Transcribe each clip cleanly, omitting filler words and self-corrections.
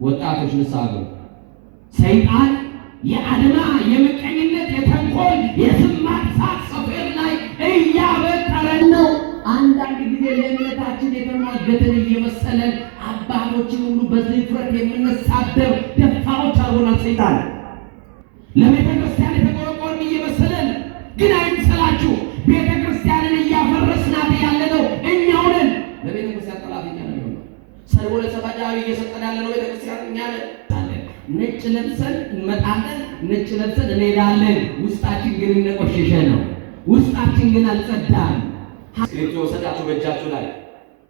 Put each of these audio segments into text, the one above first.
ወጣቶች ንስሐ ግቡ። ሰይጣን የአድማ የምቀኝነት የተንኮል የስም ማጥፋት ሰፈር ላይ እያበጠረን ነው። አንዳንድ ጊዜ ለእምነታችን የተሟገትን እየመሰለን አባቶችን ሁሉ በድፍረት የምንሳደብ ደፋሮች አድርጎናል ሰይጣን። ለቤተ ክርስቲያን የተቆረቆርን እየመሰለን ግን አይምሰላችሁ፣ ቤተ ክርስቲያንን እያፈረስናት ያለ ነው እኛው ነን። ለቤተ ክርስቲያን ጠላት እኛ ነን። ሰርቦ ለሰባጃዊ እየሰጠን ያለ ነው ቤተ ክርስቲያን እኛ ነን። ነጭ ለብሰን እንመጣለን፣ ነጭ ለብሰን እንሄዳለን። ውስጣችን ግን እንደቆሸሸ ነው። ውስጣችን ግን አልጸዳም። እስክሪብቶ ወሰዳችሁ በእጃችሁ ላይ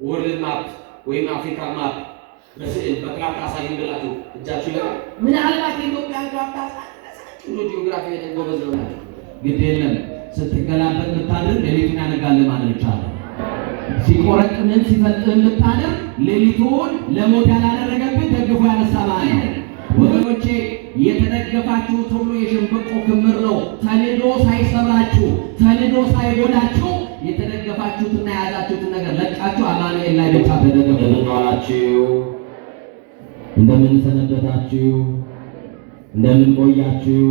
ወርልድ ማፕ ወይም አፍሪካ ማፕ በስዕል በካርታ አሳዩን ብላችሁ እጃችሁ ላይ ምናልባት የኢትዮጵያ ካርታ አሳያችሁ ነው። ጂኦግራፊ ላይ ጎበዝ ነው ናችሁ። ግድ የለም ስትገላበጥ ብታድር ሌሊቱን ያነጋል ማለት ይቻላል። ሲቆረጥምን ሲፈጥም ብታድር ሌሊቱን ለሞት ያላደረገብን ደግፎ ያነሳ ማለት ነው። ወገኖቼ የተደገፋችሁት ሁሉ የሸንበቆ ክምር ነው። ተንዶ ሳይሰብራችሁ ተንዶ ሳይጎዳችሁ የተደገፋችሁትና የያዛችሁትን ነገር ለቃችሁ አማኑኤል ላይ ብቻ ተደገፉ። እንደምን ዋላችሁ? እንደምን ሰነበታችሁ? እንደምን ቆያችሁ?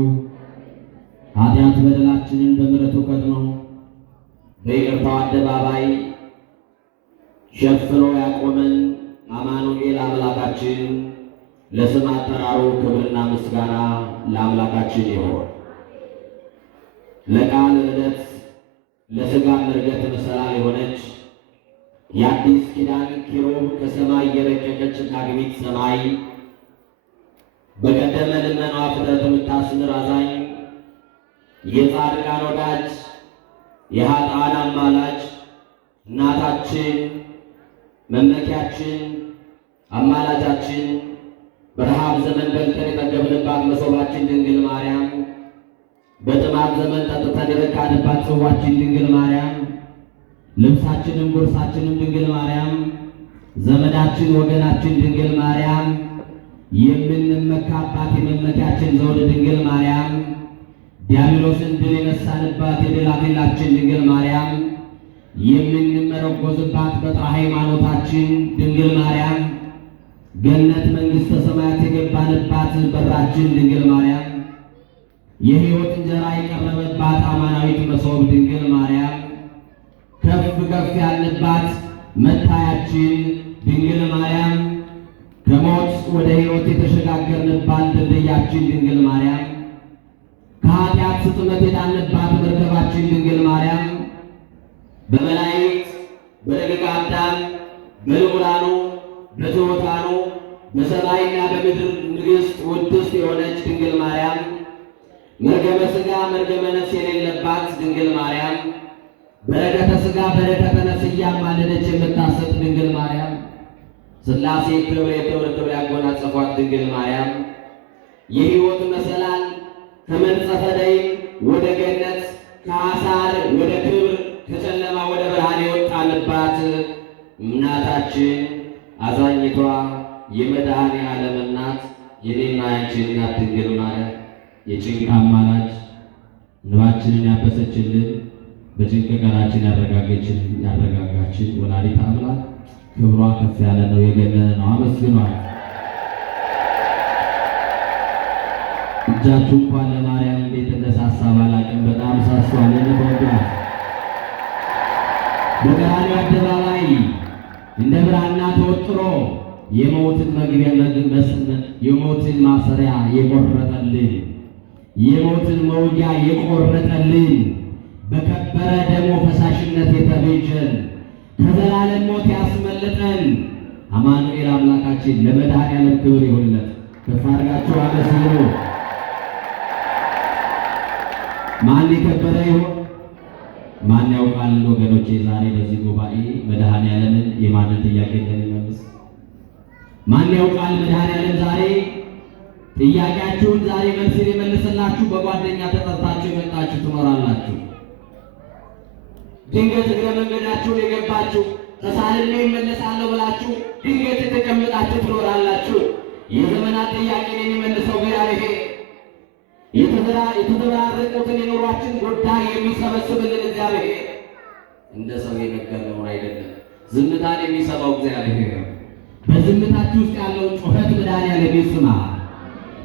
ኃጢአት በደላችንን በምሕረቱ ቀድሞ በይቅርታው አደባባይ ሸፍኖ ያቆመን አማኑኤል አምላካችን ለስም አጠራሩ ክብርና ምስጋና ለአምላካችን ይሁን። ለቃል ዕለት ለሥጋ መርገት መሰላል የሆነች የአዲስ ኪዳን ኪሩብ ከሰማይ የረቀቀች ዳግሚት ሰማይ በቀደመ ልመናዋ ፍጥረት የምታስምር አዛኝ የጻድቃን ወዳጅ የኃጥአን አማላጅ እናታችን መመኪያችን አማላጃችን በረሃብ ዘመን በልተን የጠገብንባት መሶባችን ድንግል ማርያም በጥማት ዘመን ጠጥተን የረካንባት ጽዋችን ድንግል ማርያም ልብሳችንም ጉርሳችንም ድንግል ማርያም ዘመዳችን ወገናችን ድንግል ማርያም የምንመካባት የመመኪያችን ዘውድ ድንግል ማርያም ዲያብሎስን ድል የነሳንባት የድል አክሊላችን ድንግል ማርያም የምንመረጎዝባት በጥራ ሃይማኖታችን ድንግል ማርያም ገነት መንግሥተ ሰማያት የገባንባት በራችን ድንግል ማርያም የሕይወት እንጀራ የቀረበባት አማናዊት መሶብ ድንግል ማርያም ከፍ ከፍ ያልንባት መታያችን ድንግል ማርያም ከሞት ወደ ሕይወት የተሸጋገርንባት ድልድያችን ድንግል ማርያም ከኃጢአት ስጥመት የዳንባት መርከባችን ድንግል ማርያም በመላእክት በደቂቀ አዳም በልዑላኑ በትሑታኑ በሰማይና በምድር ንግሥት ውድስት የሆነች ድንግል ማርያም መርገመ ሥጋ መርገመ ነፍስ የሌለባት ድንግል ማርያም በረከተ ሥጋ በረከተ ነፍስ እያማለደች የምታሰጥ ድንግል ማርያም ሥላሴ ክብር የክብር ክብር ያጎናጸፏት ድንግል ማርያም የሕይወት መሰላል ከመንጸፈ ደይን ወደ ገነት ከአሳር ወደ ክብር ከጨለማ ወደ ብርሃን የወጣንባት እናታችን አዛኝቷ የመድኃኔ ዓለም እናት የኔና ያንቺ እናት ድንግል ማርያም የጭንቅ አማላጅ እንባችንን ያበሰችልን በጭንቅ ቀናችን ያረጋጋችን ወላዲተ አምላክ ክብሯ ከፍ ያለ ነው፣ የገነነ ነው። አመስግኗል። እጃችሁ እንኳን ለማርያም እንዴት እንደሳሳ ባላቅም በጣም ሳሷል። ተወዷል። በቀራንዮ አደባባይ እንደ ብራና ተወጥሮ የሞትን መግቢያ የሞትን ማሰሪያ የቆረጠልን የሞትን መውጊያ የቆረጠልን በከበረ ደሙ ፈሳሽነት የተቤዠን ከዘላለም ሞት ያስመለጠን አማኑኤል አምላካችን ለመድኃኔዓለም ክብር ይሁንለት። ከፍ አድርጋችሁ አመስግኑ። ማን የከበረ ይሁን? ማን ያውቃል? ወገኖቼ ዛሬ በዚህ ጉባኤ መድኃኔዓለምን የማንን ጥያቄ እንደሚመልስ ማን ያውቃል? መድኃኔዓለም ዛሬ ጥያቄያችሁን ዛሬ መልስን የመልስላችሁ። በጓደኛ ተጠርታችሁ የመጣችሁ ትኖራላችሁ። ድንገት እግረ መንገዳችሁን የገባችሁ ተሳልሜ ይመለሳለሁ ብላችሁ ድንገት የተቀመጣችሁ ትኖራላችሁ። የዘመናት ጥያቄን የሚመልሰው እግዚአብሔር የተዘበራረቁትን የኑሯችን ጉዳይ የሚሰበስብልን እግዚአብሔር እንደ ሰው የነገርነውን አይደለም። ዝምታን የሚሰማው እግዚአብሔር በዝምታችሁ ውስጥ ያለውን ጩኸት መድኃኒዓለም ይስማ።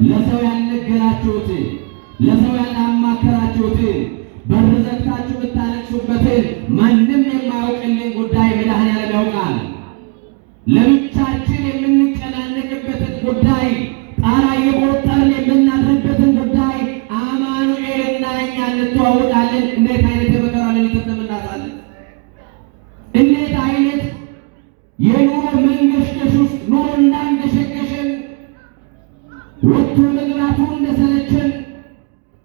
ለሰው ያልነገራችሁትን፣ ለሰው ያላማከራችሁትን፣ በር ዘግታችሁ ብታለቅሱበትን ማንም የማያውቅልን ጉዳይ መድኃኒዓለም ያውቃል። ለብቻችን የምንጨናነቅበትን ጉዳይ፣ ጣራ እየቆጠርን የምናድርበትን ጉዳይ አማኑኤልና እኛ እንተዋወቃለን። እንዴት አይነት የመከራ ሌሊት እንደምናሳልፍ፣ እንዴት አይነት የኑሮ መንገሽገሽ ውስጥ ኑሮ እንዳንገሸገሸን፣ ወጥቶ መግባቱ እንደሰለችን፣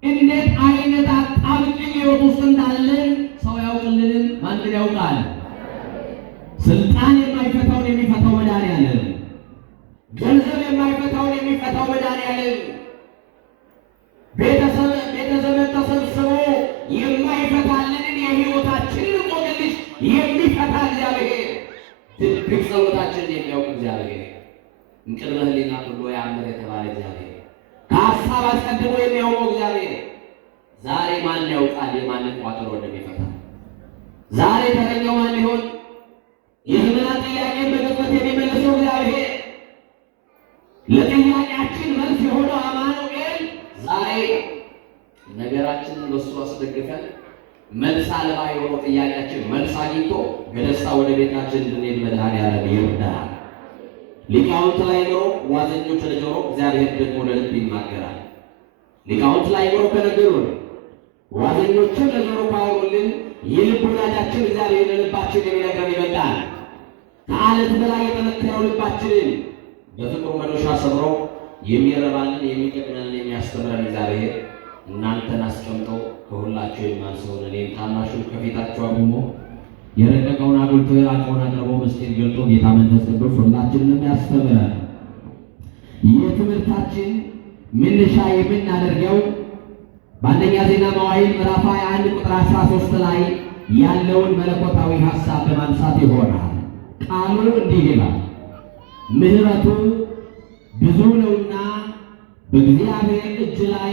እንዴት አይነት አጣብቂኝ ሕይወት ውስጥ እንዳለን ሰው ያውቅልንን ማን ያውቃል? ስልጣን የማይፈታውን የሚፈታው መድኃኒዓለም፣ ገንዘብ የማይፈታውን የሚፈታው መድኃኒዓለም፣ ቤተ ዘመድ ተሰብስቦ የማይፈታልንን የሕይወታችንን እንቆቅልሽ የሚፈታ እግዚአብሔር፣ ድብቅ ጸሎታችንን የሚያውቅ እግዚአብሔር፣ እምቅድመ ሕሊና ሁሉ ያምር የተባለ እግዚአብሔር፣ ከሀሳብ አስቀድሞ የሚያውቀው እግዚአብሔር ዛሬ ማን ያውቃል የማንን ቋጠሮ እንደሚፈታ? ዛሬ ተረኛው ማን ሊሆን? የዘመናት ጥያቄን በቅጽበት የሚመልሰው እግዚአብሔር፣ ለጥያቄያችን መልስ የሆነው አማኑኤል ዛሬ ነገራችንን በሱ አስደግፈን መልስ አልባ የሆነው ጥያቄያችን መልስ አግኝቶ በደስታ ወደ ቤታችን እንድንሄድ መድኃኒዓለም ይርዳል። ሊቃውንት ለአእምሮ፣ ዋዘኞች ለጆሮ፣ እግዚአብሔር ደግሞ ለልብ ይናገራል። ሊቃውንት ለአእምሮ ከነገሩን፣ ዋዘኞችም ለጆሮ ካወሩልን የልብ ወዳጃችን እግዚአብሔር ለልባችን የሚነግረን ይበቃል። ከዓለት በላይ የጠነከረው ልባችንን በፍቅሩ መዶሻ ሰብሮ የሚረባንን የሚጠቅመንን የሚያስተምረን እግዚአብሔር እናንተን አስቀምጦ ከሁላችሁ የማንሰውን እኔም ታናሹን ከፊታችሁ አቁሞ የረቀቀውን አጉልቶ የራቀውን አቅርቦ ምስጢር ገልጦ ጌታ መንፈስ ቅዱስ ሁላችንንም ያስተምረን። የትምህርታችን መነሻ የምናደርገው በአንደኛ ዜና መዋዕል ምዕራፍ 21 ቁጥር 13 ላይ ያለውን መለኮታዊ ሐሳብ በማንሳት ይሆናል። ቃሉ እንዲህ ይላል፣ ምሕረቱ ብዙ ነውና በእግዚአብሔር እጅ ላይ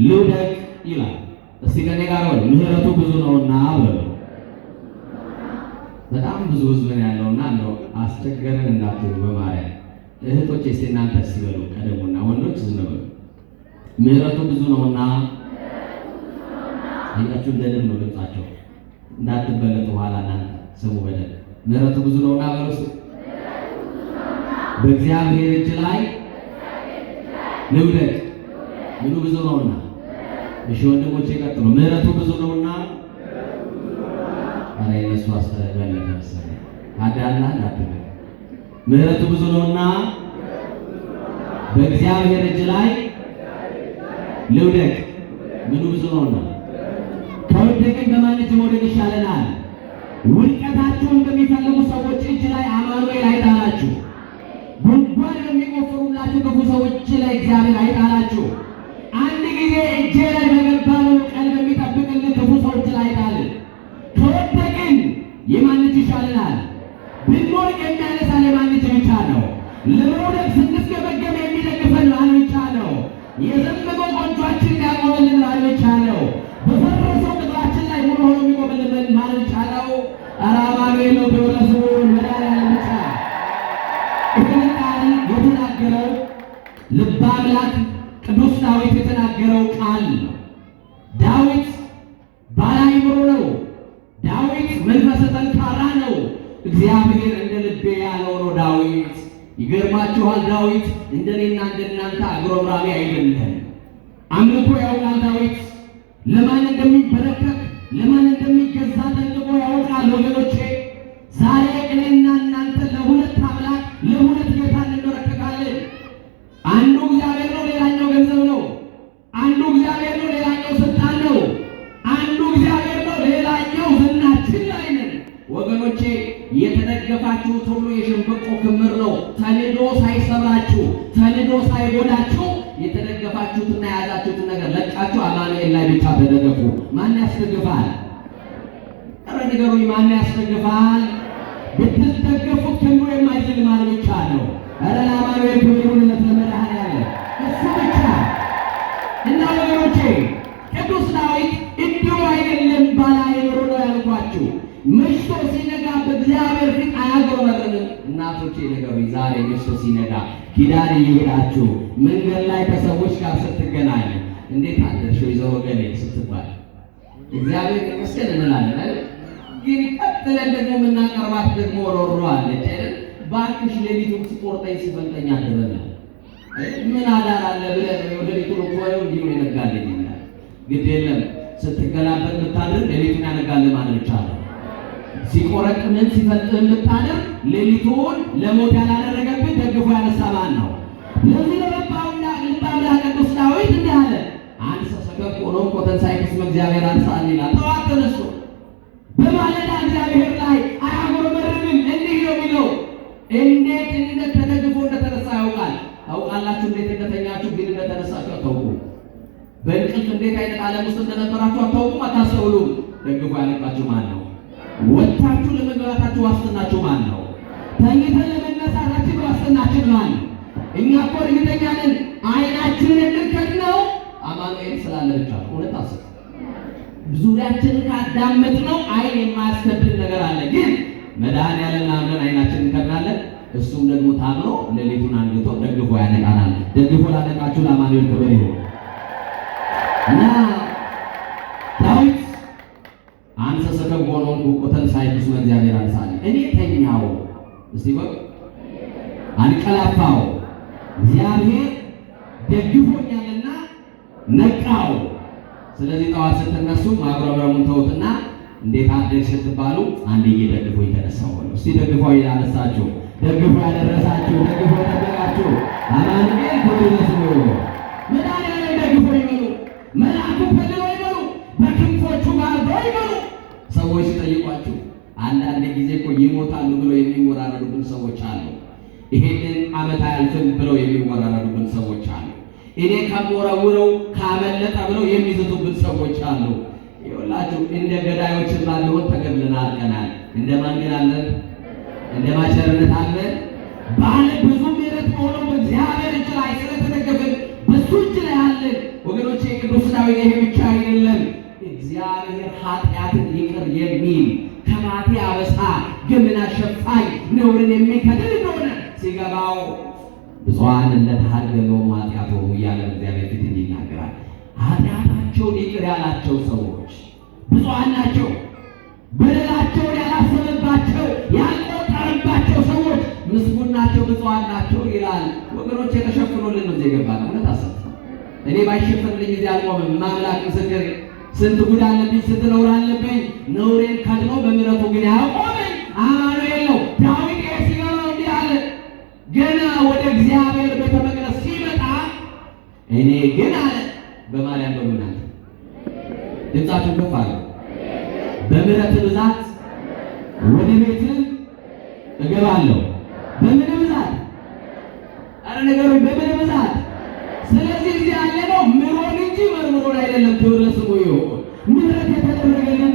ልውደቅ ይላል። እስቲ ከኔ ጋር ነው፣ ምሕረቱ ብዙ ነውና ብሎ በጣም ብዙ ሕዝብ ነው ያለውና እንደው አስቸገረን እንዳትሉ በማርያም እህቶች፣ እስቲ እናንተ ሲበሉ ቀደሙና ወንዶች ዝም በሉ። ምሕረቱ ብዙ ነውና አይታችሁ እንደልም ነው ድምጻቸው እንዳትበለጡ በኋላ እናንተ ስሙ በደል። ምሕረቱ ብዙ ነውና በሉስ፣ በእግዚአብሔር እጅ ላይ ልውደቅ። ምኑ ብዙ ነውና? እሺ ወንድሞቼ ቀጥሉ። ምሕረቱ ብዙ ነውና አረ የነሱ አስተበለጠ መሰለኝ አዳና እንዳትበል። ምሕረቱ ብዙ ነውና በእግዚአብሔር እጅ ላይ ልውደቅ። ምኑ ብዙ ነውና? ከወደቅን በማን እጅ መውደቅ ይሻለናል? ውድቀታችሁን በሚፈልጉ ሰዎች እጅ ላይ አማኑኤል አይጣላችሁ። ጉድጓድ በሚቆፍሩላችሁ ክፉ ሰዎች ላይ እግዚአብሔር አይጣላችሁ። አንድ ጊዜ እጄ ላይ በገባ ነው ቀን በሚጠብቅልን ክፉ ሰዎች ላይ አይጣልን። ከወደቅን የማን እጅ ይሻለናል? ብንወድቅ የሚያነሳን የማን እጅ ብቻ ነው? ለመውደቅ ስንስገበገብ የሚደግፈን ማን ብቻ ነው? የዘመመው ቆንጆአችን ያቆመልን ማን ብቻ ነው? በፈረሰው ቅጥራችን ላይ ሙሉ ሆኖ የሚቆምልን ማን ብቻ ነው? ኧረ አማኑኤል ነው። ተወረሱ መድኃኒዓለም ብቻ። ይህን ቃል የተናገረው ልበ አምላክ ቅዱስ ዳዊት የተናገረው ቃል ነው። ዳዊት ባለአእምሮ ነው። ዳዊት መንፈሰ ጠንካራ ነው። እግዚአብሔር እንደ ልቤ ያለው ነው ዳዊት። ይገርማችኋል፣ ዳዊት እንደኔና እንደናንተ አጉረምራሚ አይደለም። አምልኮ ያውቃል ዳዊት። ለማን እንደሚበረከክ ለማን እንደሚገዛ ጠንቅቆ ያውቃል። ወገኖቼ ዛሬ እኔና እናንተ ለሁለት አምላክ ለሁለት ጌታ እንበረከካለን። አንዱ እግዚአብሔር ነው፣ ሌላኛው ገንዘብ ነው። አንዱ እግዚአብሔር ነው፣ ሌላኛው ስልጣን ነው። አንዱ እግዚአብሔር ነው፣ ሌላኛው ዝናችን ላይ ነን። ወገኖቼ የተደገፋችሁት ሁሉ የሸንበቆ ክምር ነው። ተንዶ ሳይሰብራችሁ ተንዶ ሳይጎዳችሁ የተደገፋችሁትና የያዛችሁትን ነገር ለቃችሁ አማኑኤል ላይ ብቻ ተደገፉ። ማን ያስደግፋል? ኧረ ንገሩኝ፣ ማን ያስደግፋል? ብትደገፉት ክንዱ የማይዝል ማን ብቻ ነው? ኧረ ለአማኑኤል ክብር ይሁንለት ለመድኃኒዓለም እሱ ብቻ። እና ወገኖቼ ቅዱስ ዳዊት እንዲሁ አይደለም ባለአእምሮ ነው ያልኳችሁ። መሽቶ ሲነጋ በእግዚአብሔር ፊት አያጉረመርምም። እናቶቼ ንገሩኝ፣ መሽቶ ሲነጋ ኪዳን እየሄዳችሁ መንገድ ላይ ከሰዎች ጋር ስትገናኙ እንዴት አደርሽ ወይዘሮ ገሌ ስትባል እግዚአብሔር ይመስገን እንላለን አይደል? ግን ቀጥለን ደግሞ የምናቀርባት ደግሞ ሮሮ አለች አይደል? ባክሽ ሌሊቱን ሲቆርጠኝ ሲፈልጠኝ አደረና ምን አዳር አለ ብለን ወደ ሌሊቱን ቆየው እንዲሁ ይነጋልኝ ይላል። ግድ የለም ስትገላበጥ ብታድር ሌሊቱን ያነጋል ማለት ይቻላል። ሲቆረጥምን ሲፈልጥም ብታድር ሌሊቱን ለሞት ያላደረገብህ ደግፎ ያነሳ ማን ነው? ለዚህ ለባውና ልባውና ቅዱስ ዳዊት እንዲህ አለ፣ አንሰ ሰከፍ ሆኖም ኮተንሳይክስ እግዚአብሔር አንሳን ይላል። ጠዋት ተነስቶ በማለዳ እግዚአብሔር ላይ አያጎረመርምም። እንዲህ ነው የሚለው። እንዴት ተደግፎ እንደተነሳ ያውቃል። ታውቃላችሁ እንዴት እንደተኛችሁ ግን እንደተነሳችሁ አታውቁም። በእንቅልፍ እንዴት አይነት ዓለም ውስጥ እንደነበራችሁ አታውቁም፣ አታስተውሉም። ደግፎ ያነቃችሁ ማን ነው? ወጥታችሁ ለመግባታችሁ ዋስትናችሁ ማን ነው? ተኝተን ለመነሳታችን ዋስትናችን ማን ነው? እኛ እኮ እርግጠኛ ነን አይናችንን የምንከድነው አማኑኤል ስላለ ብቻ ነው። እውነት አስብ። ዙሪያችንን ካዳመጥነው አይን የማያስከድን ነገር አለ። ግን መድኃኒዓለምን አምነን አይናችንን እንከድናለን። እሱም ደግሞ ታምኖ ሌሊቱን አንግቶ ደግፎ ያነቃናል። ደግፎ ላነቃችሁ ለአማኑኤል ክብር ይሁን እና ዳዊት አንተ ሰከብ ሆኖን ቁቆተን ሳይክስ እግዚአብሔር አንሳኝ እኔ ተኛው እስቲ በል አንቀላፋው እግዚአብሔር ደግፎኛልና ነቃው። ስለዚህ ጠዋት ስትነሱ ማጉረምረሙን ተውትና እንዴት አደርሽ ስትባሉ አንዴ ደግፎ የተነሳው ነው። እስቲ ደግፎ ያነሳችሁ፣ ደግፎ ያደረሳችሁ፣ ደግፎ ያጠበቃችሁ አማኑኤል ክብር ይስሙ። መድኃኒዓለም ደግፎ ይበሉ፣ መልአኩ ፈልጎ ይበሉ፣ በክንፎቹ ጋርዶ ይበሉ። ሰዎች ሲጠይቋችሁ አንዳንድ ጊዜ እኮ ይሞታሉ ብለው የሚወራረዱብን ሰዎች አሉ። ይሄንን ዓመት አያልፍም ብለው የሚወራረዱብን ሰዎች አሉ። እኔ ከምወረውረው ካመለጠ ብለው የሚዝቱብን ሰዎች አሉ። ይኸውላችሁ እንደ ገዳዮችን ባልሆን ተገድለን አልቀናል። እንደማን ግን አለን? እንደ ማቸርነት አለን። ባለ ብዙ ምሕረት በሆነው በእግዚአብሔር እጅ ላይ ስለተደገፍን በሱ እጅ ላይ አለን። ወገኖቼ ቅዱስ ዳዊት ይሄ ብቻ አይደለም። እግዚአብሔር ኃጢአትን ይቅር የሚል ከማቴ አበሳ ግምና ሸፋኝ ነውርን የሚከድን እንደሆነ ሲገባው ብፁዓን ለተሃደገው ኃጢአቶሙ እያለ እግዚአብሔር ፊት ይናገራል። ኃጢአታቸውን ይቅር ያላቸው ሰዎች ብፁዓን ናቸው። በደላቸውን ያላሰበባቸው ያልቆጠረባቸው ሰዎች ምስጉን ናቸው፣ ብፁዓን ናቸው ይላል። ወገኖች የተሸፍኖልን ነው የገባ ነው። እውነት አሰብ እኔ ባይሸፈንልኝ ጊዜ አልቆምም። ማምላክ ምስክር ስንት ጉድ አለብኝ፣ ስንት ነውር አለብኝ። ነውሬን ከድኖ በምሕረቱ ግን ያቆመኝ አማኑኤል ነው። ዳዊት ሲገባው እንዲህ አለ። ገና ወደ እግዚአብሔር ቤተ መቅደስ ሲመጣ እኔ ግን አለ በማርያም በምናት ድምፃችሁን ከፍ አለ በምሕረት ብዛት ወደ ቤት እገባለሁ። በምን ብዛት? አረ ነገሩን በምን ብዛት? ስለዚህ እዚህ ያለ ነው ምሮን እንጂ መርምሮን አይደለም። ክብር ለስሙ ይሁን። ምሕረት የተደረገልን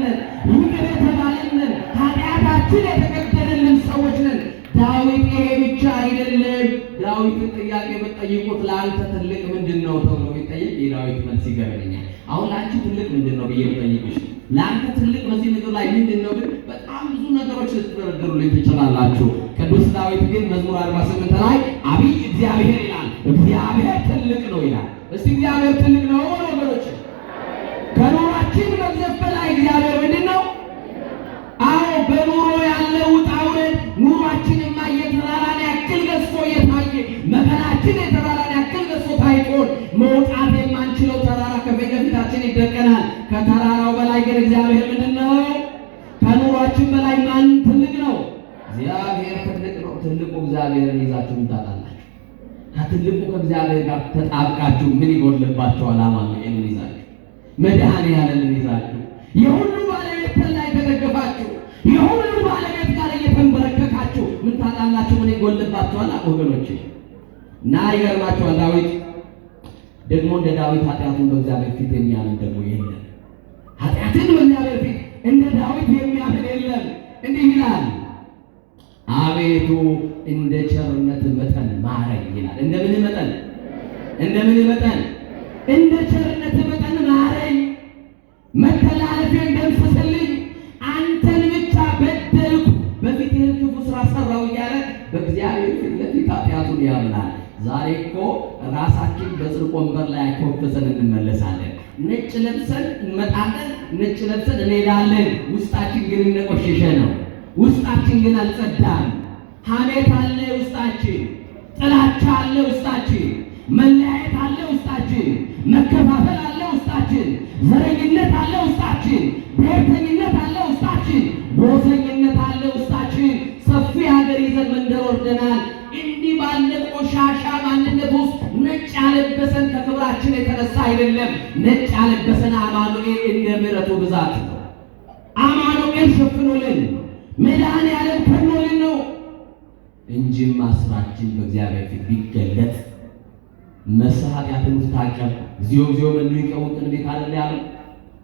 ይቅር የተባለን ኃጢአታችን የተቀደደልን ሰዎች ነን። ዳዊት ይሄ ብቻ አይደለም። ዳዊትን ጥያቄ በጠይቁት ለአንተ ትልቅ ምንድን ነው ተብሎ ቢጠይቅ የዳዊት መልስ ይገርመኛል። አሁን ለአንቺ ትልቅ ምንድን ነው ብዬ ብጠይቅሽ ለአንተ ትልቅ በዚህ ምድር ላይ ምንድን ነው ግን በጣም ብዙ ነገሮች ልትደረድሩልኝ ትችላላችሁ። ቅዱስ ዳዊት ግን መዝሙር 48 ላይ አብይ እግዚአብሔር ይላል። እግዚአብሔር ትልቅ ነው ይላል። እስቲ እግዚአብሔር ትልቅ ነው ወገኖች? ከኑሯችን መግዘፍ በላይ እግዚአብሔር ምንድን ነው? አዎ በኑሮ ያለ ውጣ ውረድ ኑሯችንማ የተራራን ያክል ገዝፎ እየታየ መከራችን የተራራን ያክል ገዝፎ ታይቶን መውጣት የማንችለው ተራራ ከፊት ለፊታችን ይደቀናል። ከተራራው በላይ ግን እግዚአብሔር ምንድን ነው? ከኑሯችን በላይ ማን ትልቅ ነው? እግዚአብሔር ትልቅ ነው። ትልቁ እግዚአብሔርን ይዛችሁ ታጣላችሁ። ከትልቁ ከእግዚአብሔር ጋር ተጣብቃችሁ ምን ይጎልባችኋል? አማኑኤልን ይዛችሁ መድኃኒዓለምን ይዛችሁ የሁሉ ባለቤት ላይ ተደገፋችሁ የሁሉ ባለቤት ጋር እየተንበረከካችሁ ምን ታጣላችሁ? ምን ይጎልባችኋል? ወገኖቼ እና ይገርማችኋል። ዳዊት ደግሞ እንደ ዳዊት ኃጢአቱን በእግዚአብሔር ፊት የሚያምን ደግሞ የለም። ኃጢአትን በእግዚአብሔር ፊት እንደ ዳዊት የሚያምን የለም። እንዲህ ይላል፣ አቤቱ እንደ ቸርነት መጠን ማረኝ ይላል። እንደምን መጠን? እንደምን መጠን? እንደ ቸርነት መጠን ማረኝ፣ መተላለፌን ደምስስልኝ፣ አንተን ብቻ በደልኩ፣ በፊትህ ክፉ ስራ ሰራው እያለ በእግዚአብሔር ፊት ለፊት ራሳችን በጽድቅ ወንበር ላይ አኮፈሰን እንመለሳለን። ነጭ ለብሰን እንመጣለን፣ ነጭ ለብሰን እንሄዳለን። ውስጣችን ግን እንደቆሸሸ ነው። ውስጣችን ግን አልጸዳም። ሐሜት አለ ውስጣችን፣ ጥላቻ አለ ውስጣችን፣ መለያየት አለ ውስጣችን፣ መከፋፈል አለ ውስጣችን፣ ዘረኝነት አለ ውስጣችን፣ ብሔርተኝነት አለ ውስጣችን፣ ጎሰኝነት አለ ውስጣችን። ሰፊ ሀገር ይዘን መንደር ወርደናል። እንዲህ ባለ ቆሻሻ ማንነት ውስጥ ነጭ ያለበሰን ከክብራችን የተነሳ አይደለም። ነጭ ያለበሰን አማኑኤል እንደ ምሕረቱ ብዛት ነው። አማኑኤል ሸፍኖልን ነው። መድኃኔዓለም ከኖልን ነው እንጂማ ስራችን በእግዚአብሔር ፊት ቢገለጥ መስሐ ኃጢአትን ብትታቀብ እግዚኦ እግዚኦ መኑ ይቀውጥን ቤት አለ ያለው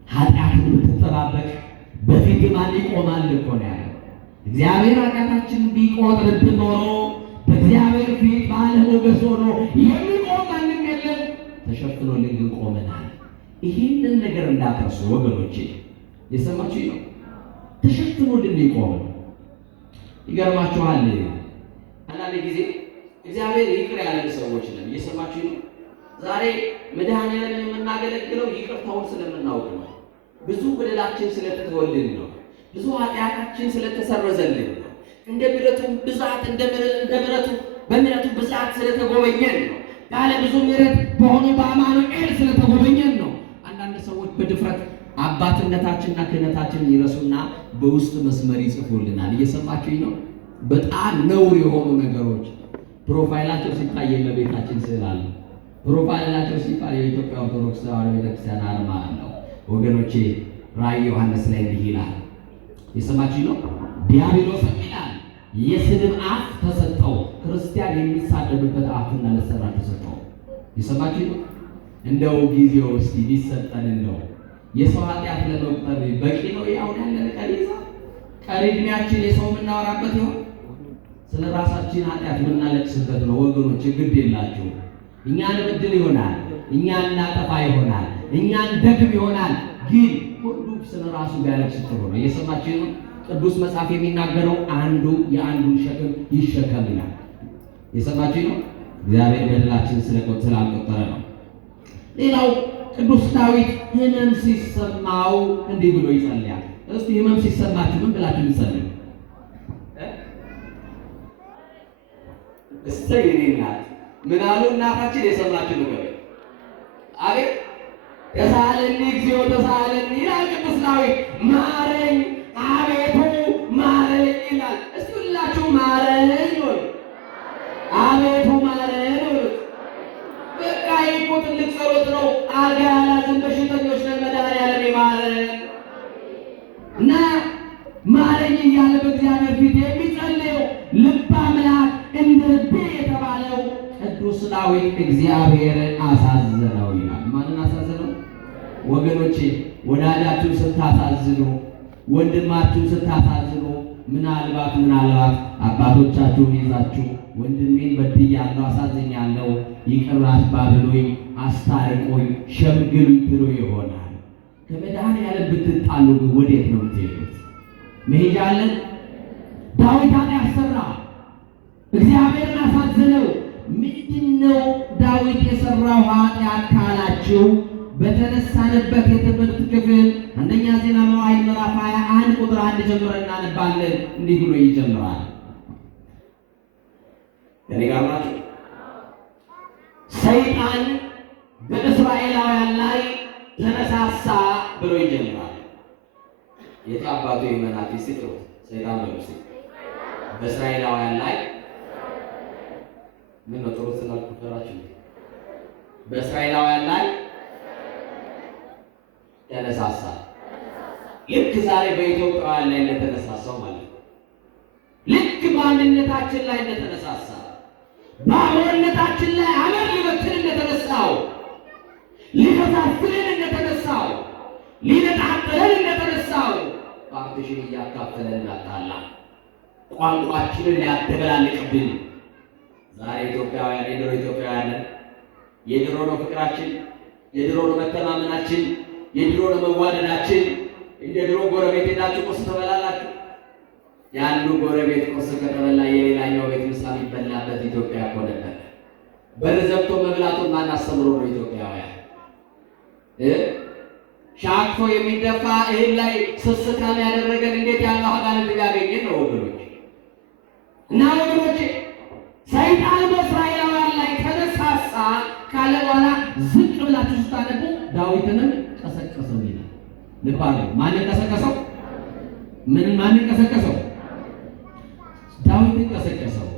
ኃጢአትን ብትጠባበቅ በፊት ማን ይቆማል እኮ ነው ያለው። እግዚአብሔር ኃጢአታችን ቢቆጥርብን ኖሮ በእግዚአብሔር ፊት ባለ ሞገስ ሆኖ የሚቆም ማንም የለም። ተሸፍኖልን ግን ቆመናል። ይህንን ነገር እንዳትረሱ ወገኖቼ፣ የሰማችሁ ነው። ተሸፍኖልን ይቆም። ይገርማችኋል። አንዳንድ ጊዜ እግዚአብሔር ይቅር ያለን ሰዎች ነን። እየሰማችሁ ነው። ዛሬ መድኃኔዓለም የምናገለግለው ይቅርታውን ስለምናውቅ ነው። ብዙ በደላችን ስለተተወልን ነው። ብዙ ኃጢአታችን ስለተሰረዘልን ነው። እንደ ምሕረቱ ብዛት በምሕረቱ ብዛት ስለተጎበኘን ነው። ያለ ብዙ ምሕረት በሆኑ በአማኑኤል ስለተጎበኘን ነው። አንዳንድ ሰዎች በድፍረት አባትነታችንና ክህነታችንን ይረሱና በውስጥ መስመር ይጽፉልናል። እየሰማችሁ ነው። በጣም ነውር የሆኑ ነገሮች ፕሮፋይላቸው ሲታይ የእመቤታችን ስዕል አለ። ፕሮፋይላቸው ሲታይ የኢትዮጵያ ኦርቶዶክስ ተዋሕዶ ቤተክርስቲያን አርማ አለው። ወገኖቼ ራእይ ዮሐንስ ላይ እንዲህ ይላል። የሰማችሁ ነው። ዲያብሎስም ይላል የስድብ አፍ ተሰጠው። ክርስቲያን የሚሳደብበት አፍና መሰራ ተሰጠው። የሰማችሁ ነው። እንደው ጊዜው እስቲ ቢሰጠን እንደው የሰው ኃጢአት ለመቁጠር በቂ ነው። ያውን ያለን ቀሪ ዕድሜያችን የሰው የምናወራበት ይሆን? ስለ ራሳችን ኃጢአት የምናለቅስበት ነው ወገኖች። ግድ የላችሁ። እኛን በድል ይሆናል፣ እኛን እናጠፋ ይሆናል፣ እኛን ደግም ይሆናል። ግን ሁሉም ስለ ራሱ ቢያለቅስ ጥሩ ነው። እየሰማችሁ ነው። ቅዱስ መጽሐፍ የሚናገረው አንዱ የአንዱን ሸክም ይሸከም ይላል። የሰማችሁ ነው። እግዚአብሔር በደላችን ስላልቆጠረ ነው። ሌላው ቅዱስ ዳዊት ሕመም ሲሰማው እንዲህ ብሎ ይጸልያል። እስቲ ሕመም ሲሰማችሁ ምን ብላችሁ ይጸልዩ? እሰይ የኔ እናት ምን አሉ እናታችን? የሰማችሁ ነገር አቤት ተሳለኒ እግዚኦ ተሳለኒ ይላል ቅዱስ ዳዊት። ማረኝ አቤቱ ማረኝ ይላል። እስቲ ሁላችሁ ማረኝ ወይ አቤቱ ማረኝ ወይ። በቃ ይሄ ትልቅ ጸሎት ነው። አልጋ ያላዝን በሽተኞች ነን። መድኃኔዓለም ማረን እና ማረኝ እያለ በእግዚአብሔር ፊት የሚጸልየው ልበ አምላክ እንደ ልቤ የተባለው ቅዱስ ዳዊት እግዚአብሔርን አሳዘነው ይላል። ማንን አሳዘነው? ወገኖቼ ወዳጃችሁን ስታሳዝኑ፣ ወንድማችሁን ስታሳዝኑ፣ ምናልባት አባቶቻችሁን ይዛችሁ ወንድሜን በድያለሁ፣ አሳዝኛለሁ፣ ይቅር በሉኝ፣ አስታርቁኝ፣ ሸምግሉኝ ትሉ ይሆናል። ከመድኃኔዓለም ብትጣሉ ግን ወዴት ነው የምትሄዱት? መሄጃ አለን? ዳዊት ኃጢአት ሰራ፣ እግዚአብሔርን አሳዘነው። ምንድነው ዳዊት የሰራው ኃጢአት ካላችሁ በተነሳንበት የትምህርት ክፍል አንደኛ ዜና መዋዕል ምዕራፍ 21 ቁጥር 1 ጀምረን እናነባለን። እንዲህ ብሎ ይጀምራል። እኔ ጋር ናችሁ። ሰይጣን በእስራኤላውያን ላይ ተነሳሳ ብሎ ይጀምራል። የት አባቱ ይመናት ሲጥሩ ሰይጣን በሉስ በእስራኤላውያን ላይ ምን ነው ጥሩ ስላልኩፈራችሁ በእስራኤላውያን ላይ ተነሳሳ። ልክ ዛሬ በኢትዮጵያውያን ላይ እንደተነሳሳው ማለት ነው። ልክ በአንድነታችን ላይ እንደተነሳሳ፣ በአብሮነታችን ላይ አገር ሊበትን እንደተነሳው፣ ሊከፋፍለን እንደተነሳው፣ ሊነጣጥለን እንደተነሳው ፓርቲሽን እያካፈለን እናጣላ፣ ቋንቋችንን ሊያደበላልቅብን። ዛሬ ኢትዮጵያውያን የድሮ ኢትዮጵያውያን የድሮ ነው ፍቅራችን፣ የድሮ ነው መተማመናችን፣ የድሮ ነው መዋደዳችን። እንደ ድሮ ጎረቤት ሄዳችሁ ቁርስ ትበላላችሁ። ያንዱ ጎረቤት ቁርስ ከተበላ የሌላኛው ቤት ምሳ የሚበላበት ኢትዮጵያ እኮ ነበር። በር ዘግቶ መብላቱን ማን አስተምሮ ነው? ኢትዮጵያውያን ሻክቶ የሚደፋ እህል ላይ ስስታም ያደረገን እንዴት ያለው አጋንንት ያገኘን ነው ወገኖች። እና ወገኖች ሰይጣን በእስራኤላውያን ላይ ተነሳሳ ካለ በኋላ ዝቅ ብላችሁ ስታነቡ ዳዊትንም ቀሰቀሰው ይላል። ልብ አድርጉ። ማንን ቀሰቀሰው? ማንን ቀሰቀሰው? ዳዊትን ቀሰቀሰው።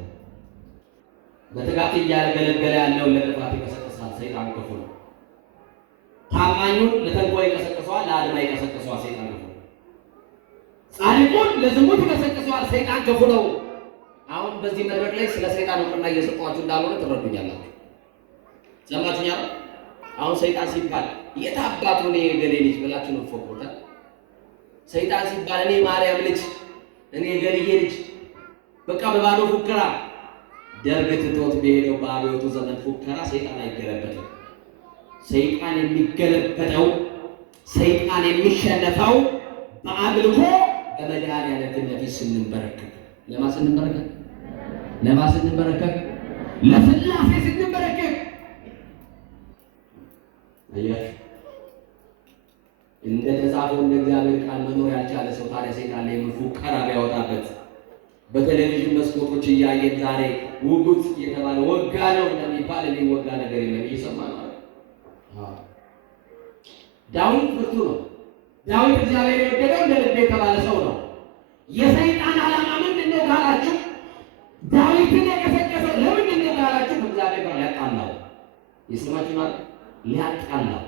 በትጋት እያገለገለ ያለውን ለጥፋት ይቀሰቅሳል ሰይጣን ክፉ ነው። ታማኙን ለተንኮል ይቀሰቅሰዋል፣ ለአድማ ይቀሰቅሰዋል ሰይጣን ክፉ ነው። ጻድቁን ለዝሙት ይቀሰቅሰዋል ሰይጣን ክፉ ነው። አሁን በዚህ መድረክ ላይ ስለ ሰይጣን እውቅና እየሰጧችሁ እንዳልሆነ ትረዱኛላችሁ። ሰማችሁኛ? አሁን ሰይጣን ሲባል የት አባቱ ነው የገሌ ልጅ ብላችሁ ነው ተፎክሩታል። ሰይጣን ሲባል እኔ ማርያም ልጅ፣ እኔ የገልዬ ልጅ፣ በቃ በባዶ ፉከራ ደርግ ትቶት በሄደው በአብዮቱ ዘመን ፉከራ ሰይጣን አይገለበጥም። ሰይጣን የሚገለበጠው ሰይጣን የሚሸነፈው በአምልኮ በመድኃኒዓለም ፊት ለፊት ስንበረከክ። ለማን ስንበረከክ? ለማን ስንበረከክ? ለሥላሴ ስንበረከክ። አያችሁ፣ እንደ ተጻፈው እንደ እግዚአብሔር ቃል መኖር ያልቻለ ሰው ታዲያ ሰይጣን ላይ ፉከራ ቢያወጣበት በቴሌቪዥን መስኮቶች እያየን ዛሬ ውጉት እየተባለ ወጋ ነው እንደሚባል የሚወጋ ነገር የለም። እየሰማ ነው። ዳዊት ብርቱ ነው። ዳዊት እግዚአብሔር የወደደው እንደ ልቤ የተባለ ሰው ነው። የሰይጣን ዓላማ ምንድን ነው ካላችሁ፣ ዳዊትን የቀሰቀሰው ለምንድን ነው ካላችሁ፣ ከእግዚአብሔር ጋር ሊያጣላው፣ የስማችሁ ማለት ሊያጣላው፣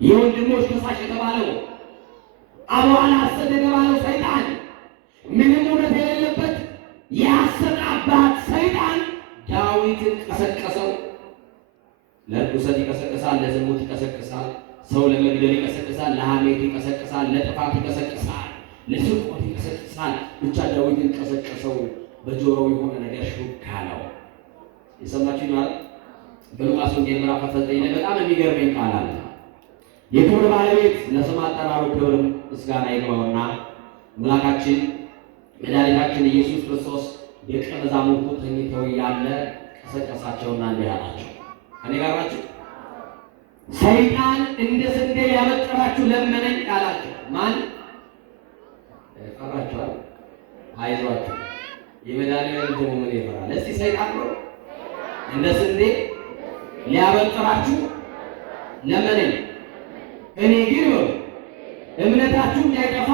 የወንድሞች ከሳሽ የተባለው አቧራ አሰደ የተባለው ሰይጣን ምንም እውነት የሌለበት የሐሰት አባት ሰይጣን ዳዊትን ቀሰቀሰው። ለርኩሰት ይቀሰቅሳል፣ ለዝሙት ይቀሰቅሳል፣ ሰው ለመግደል ይቀሰቅሳል፣ ለሐሜት ይቀሰቅሳል፣ ለጥፋት ይቀሰቅሳል፣ ለስርቆት ይቀሰቅሳል። ብቻ ዳዊትን ቀሰቀሰው። በጆሮው የሆነ ነገር ሹክ አለው። የሰማችሁ ነው። በሉቃስ ወንጌል ምዕራፍ 19 ላይ በጣም የሚገርመኝ ቃል አለ። የክብር ባለቤት ለስም አጠራሩ ክብር ምስጋና ይግባውና አምላካችን መድኃኒታችን ኢየሱስ ክርስቶስ ደቀ መዛሙርቱ ተኝተው ያለ ቀሰቀሳቸውና እንዲህ አላቸው። ከኔ ጋር ናችሁ? ሰይጣን እንደ ስንዴ ያበጠራችሁ ለመነኝ አላቸው። ማን ፈራችኋል? አይዟችሁ፣ የመድኃኒዓለም ልጅ ምን ይፈራል? እስቲ ሰይጣን ነው እንደ ስንዴ ሊያበጥራችሁ ለመነኝ፣ እኔ ግን እምነታችሁ እንዳይጠፋ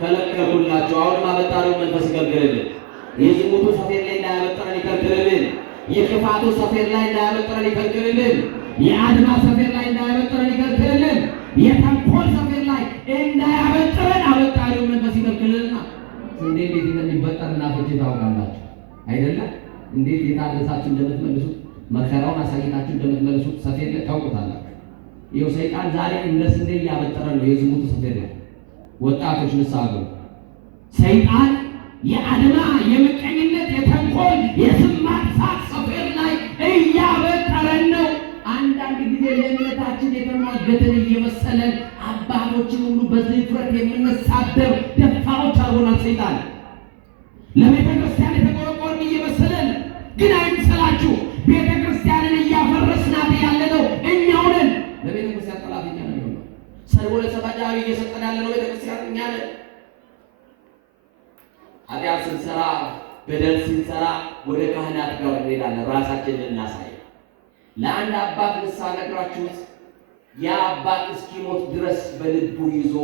ከለከልኩላችሁ። አሁን ማበጣሪው መንፈስ ይከልክልልን። የዝሙቱ ሰፌድ ላይ እንዳያበጥረን ይከልክልልን። የክፋቱ ሰፌድ ላይ እንዳያበጥረን ይከልክልልን። የአድማ ሰፌድ ላይ እንዳያበጥረን ይከልክልልን። የተንኮል ሰፌድ ላይ እንዳያበጥረን አበጣሪው መንፈስ ይከልክልልና። እንዴት እንደሚበጠር እናቶች ታውቃላችሁ አይደለም? እንዴት የታደሳችሁ እንደምትመልሱት መከራውን አሳይታችሁ እንደምትመልሱት ሰፌድ ላይ ታውቁታላችሁ። ይኸው ሰይጣን ዛሬ እንደ ስንዴ እያበጠረ ነው የዝሙቱ ሰፌድ ላይ። ወጣቶች ንስሐ ግቡ። ሰይጣን የአድማ የምቀኝነት የተንኮል የስም ማጥፋት ሰፌድ ላይ እያበጠረን ነው። አንዳንድ ጊዜ ለእምነታችን የተሟገትን እየመሰለን አባቶችን ሁሉ በድፍረት የምንሳደብ ደፋሮች አድርጎናል ሰይጣን። ለቤተ ክርስቲያን የተቆረቆርን እየመሰለን ግን አይምሰላችሁ፣ ቤተ ክርስቲያንን እያፈረስናት ያለ ነው እኛው ነን። ለቤተ ክርስቲያን ጠላት እኛ ነን። ሰርቦ ለሰባጃዊ እየሰጠን ያለ ነው ቤተ ክርስቲያን እኛ ነን። ኃጢአት ስንሰራ በደል ስንሰራ ወደ ካህናት ጋር እንሄዳለን ራሳችንን ልናሳይ። ለአንድ አባት ንስሐ ነግራችሁት ያ አባት እስኪሞት ድረስ በልቡ ይዞ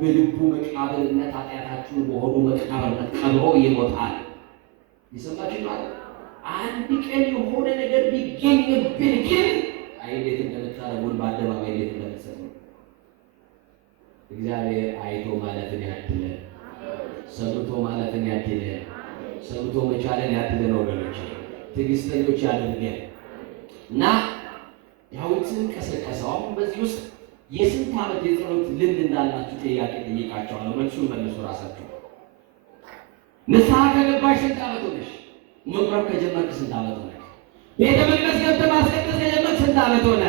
በልቡ መቃብርነት ኃጢአታችሁን በሆዱ መቃብርነት ቀብሮ ይሞታል። ይሰማችሁ ማለት አንድ ቀን የሆነ ነገር ቢገኝብን ግን እንዴት እንደምታረጉን በአደባባይ እንዴት እንደምትሰሩ እግዚአብሔር አይቶ ማለትን ያድለን፣ ሰምቶ ማለትን ያድለን፣ ሰምቶ መቻለን ያድለን። ወገኖች ትዕግስተኞች ያድርገን እና ዳዊትን ቀሰቀሰው። አሁን በዚህ ውስጥ የስንት ዓመት የጸሎት ልምድ እንዳላችሁ ጥያቄ ጠይቃቸዋለሁ። መልሱን መልሱ ራሳችሁ። ንስሐ ከገባሽ ስንት ዓመት ሆነሽ? መቁረብ ከጀመርክ ስንት ዓመት ሆነ? ቤተ መቅደስ ገብተህ ማስቀደስ ከጀመርክ ስንት ዓመት ሆነ?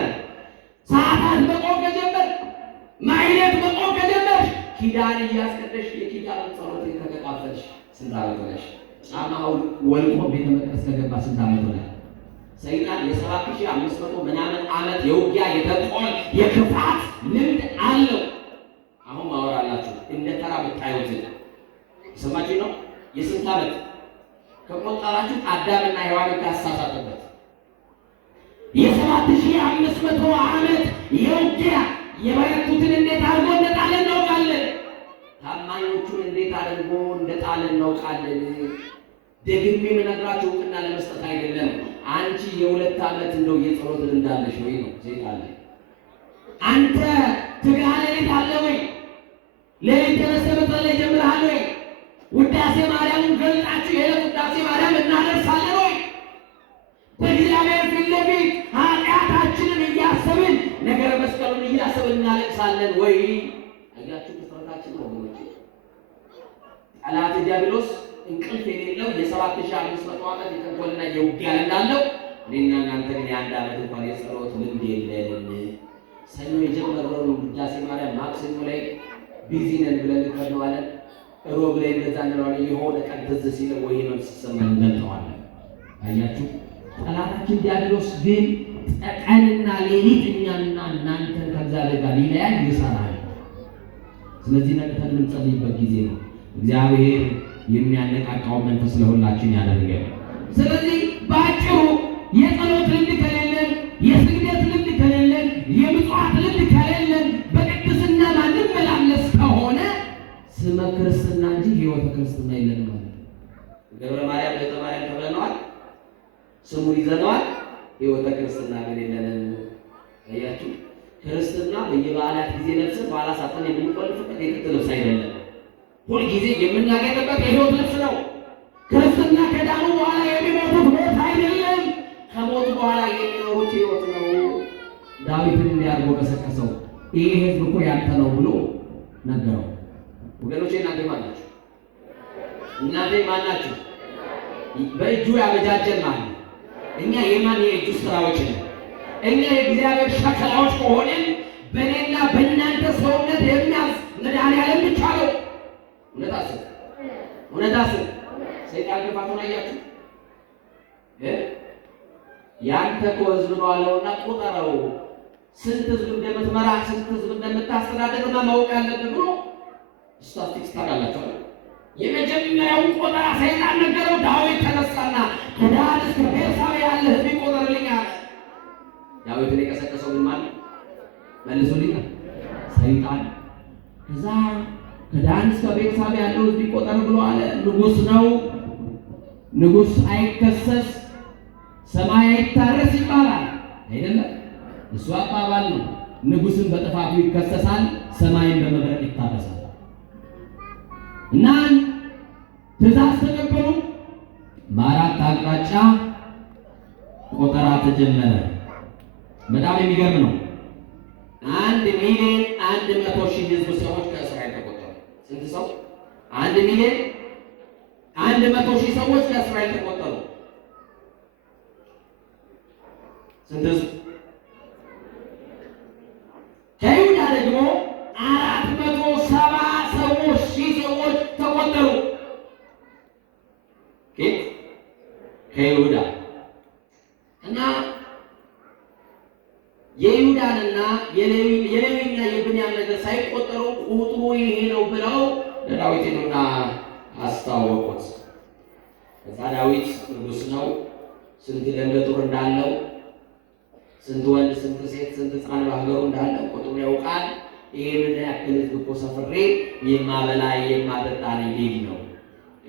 ሰዓታት መቆም ከጀመርክ፣ ማይነት መቆም ከጀመርሽ፣ ኪዳን እያስቀደሽ የኪዳን ጸሎት ከተቃፈልሽ ስንት ዓመት ሆነሽ? ጫማው ወልቆ ቤተ መቅደስ ከገባ ስንት ዓመት ሆነ? ሰይጣን የ7500 ምናምን ዓመት የውጊያ የተንኮል የክፋት ልምድ አለው። አሁን ማወራላችሁ እንደ ተራ ብታዩት ሰማችሁ ነው። የስንት ዓመት ከቆጠራችሁ አዳምና ሔዋንን ካሳሳተበት የ7500 ዓመት የውጊያ የበረቱትን እንዴት አድርጎ እንደጣለ እናውቃለን። ታማኞቹን እንዴት አድርጎ እንደጣለ እናውቃለን። ደግሜ የምነግራችሁ እውቅና ለመስጠት አይደለም። አንቺ የ2 ዓመት እንደው የጸሎት እንዳለሽ ወይ ነው ሰይጣን። አንተ ትግሃ ሌሊት አለ ወይ? ሌሊት ተነስተህ መጸለይ ጀምረሃል ወይ? ውዳሴ ማርያምን ገልጣችሁ የዕለት ውዳሴ ማርያም እናደርሳለን ወይ? በእግዚአብሔር ፊት ለፊት ኃጢአታችንን እያሰብን ነገረ መስቀሉን እያሰብን እናለቅሳለን ወይ? አያችሁ ክፍረታችን ወገኖች። ጠላት ዲያብሎስ እንቅልፍ የሌለው የ7500 ዓመት የተንኮልና የውጊያ እንዳለው እኔና እናንተ ግን የ1 ዓመት እንኳን የጸሎት ልምድ የለንም። ሰኞ የጀመረውን ውዳሴ ማርያም ማክሰኞ ላይ ቢዚ ነን ብለን እንከርነዋለን። ሮብ ላይ እንደዛ እንለዋለን። የሆነ ቀን ትዝ ሲል ወይ ነው ሲሰማን እንመጣዋለን። አያችሁ ጠላታችን ዲያብሎስ ግን ቀንና ሌሊት እኛና እናንተን ከእግዚአብሔር ጋር ሊለያይ ይሰራል። ስለዚህ ነቅተን የምንጸልይበት ጊዜ ነው። እግዚአብሔር የሚያነቃቃው መንፈስ ለሁላችን ያደርገን። ስለዚህ ባጭሩ የጸሎት ልምድ ከሌለን፣ የስግደት ልምድ ከሌለን፣ የምጽዋት ልምድ ከሌለን፣ በቅድስና ማንመላለስ ከሆነ ስመ ክርስትና እንጂ ሕይወተ ክርስትና የለንም ማለት ነው። ገብረ ማርያም ቤተ ማርያም ተብለናል፣ ስሙን ይዘነዋል። ሕይወተ ክርስትና ግን የለንም። አያችሁ ክርስትና በየበዓላት ጊዜ ለብሰን በኋላ ሳጥን የምንቆልፍበት የጥጥ ልብስ አይደለም። ሁልጊዜ የምናገኝበት የሕይወት ልብስ ነው። ክርስትና ከዳኑ በኋላ የሚሞቱት ሞት አይደለም፣ ከሞት በኋላ የሚኖሩት ሕይወት ነው። ዳዊትን እንዲያርጎ ቀሰቀሰው። ይህ ሕዝብ እኮ ያንተ ነው ብሎ ነገረው። ወገኖቼ እናንተ ማናችሁ? እናንተ ማናችሁ? በእጁ ያበጃጀን ማለት እኛ የማን የእጁ ስራዎች ነን? እኛ የእግዚአብሔር ሸክላዎች ከሆንን በእኔና በእናንተ ሰውነት የሚያዝ መድኃኒዓለም ብቻ ነው። እውነት አስብ። ሰይጣን ክፋቱን አያችሁ። ያንተ እኮ ህዝብ ነው አለውና ቁጠረው። ስንት ህዝብ እንደምትመራ ስንት ህዝብ እንደምታስተዳድርና ማወቅ ያለብህ ብሎ ስታቲስቲክስ ታውቃላችሁ። የመጀመሪያውን ቆጠራ ሰይጣን ነገረው። ዳዊት ተነሳና ከዳን እስከ ቤርሳቤ ያለ ህዝብ ይቆጠርልኛል። ዳዊትን የቀሰቀሰው ግን ማለት መልሶልኛል ሰይጣን። ከዛ ከዳን እስከ ቤርሳቤ ያለው ህዝብ ይቆጠር ብሎ አለ። ንጉሥ ነው፣ ንጉሥ አይከሰስ፣ ሰማይ አይታረስ ይባላል አይደለም? እሱ አባባል ነው። ንጉሥን በጥፋቱ ይከሰሳል፣ ሰማይን በመብረቅ ይታረሳል። እና ትእዛዝ ተቀበሉ። በአራት አቅጣጫ ቆጠራ ተጀመረ። በጣም የሚገርም ነው። 1,100,000 ህዝብ ሰዎች ከእስራኤል ተቆጠሩ። ስንት ሰው? 1,100,000 ሰዎች ከእስራኤል ተቆጠሩ። ስንት ህዝብ? ከይሁዳ ደግሞ 470,000 ሰዎች ተቆጠሩ። ከይሁዳ እና የይሁዳንና የሌዊና የብንያም ነገር ሳይቆጠሩ ቁጥሩ ይሄ ነው ብለው ለዳዊትና አስታወቁት። ከዛ ዳዊት ንጉሥ ነው። ስንት ደንገ ጡር እንዳለው፣ ስንት ወንድ፣ ስንት ሴት፣ ስንት ሕፃን በሀገሩ እንዳለ ቁጥሩን ያውቃል። ይሄንን ያክል ህዝብ እኮ ሰፍሬ የማበላ የማጠጣ ነኝ ሊል ነው።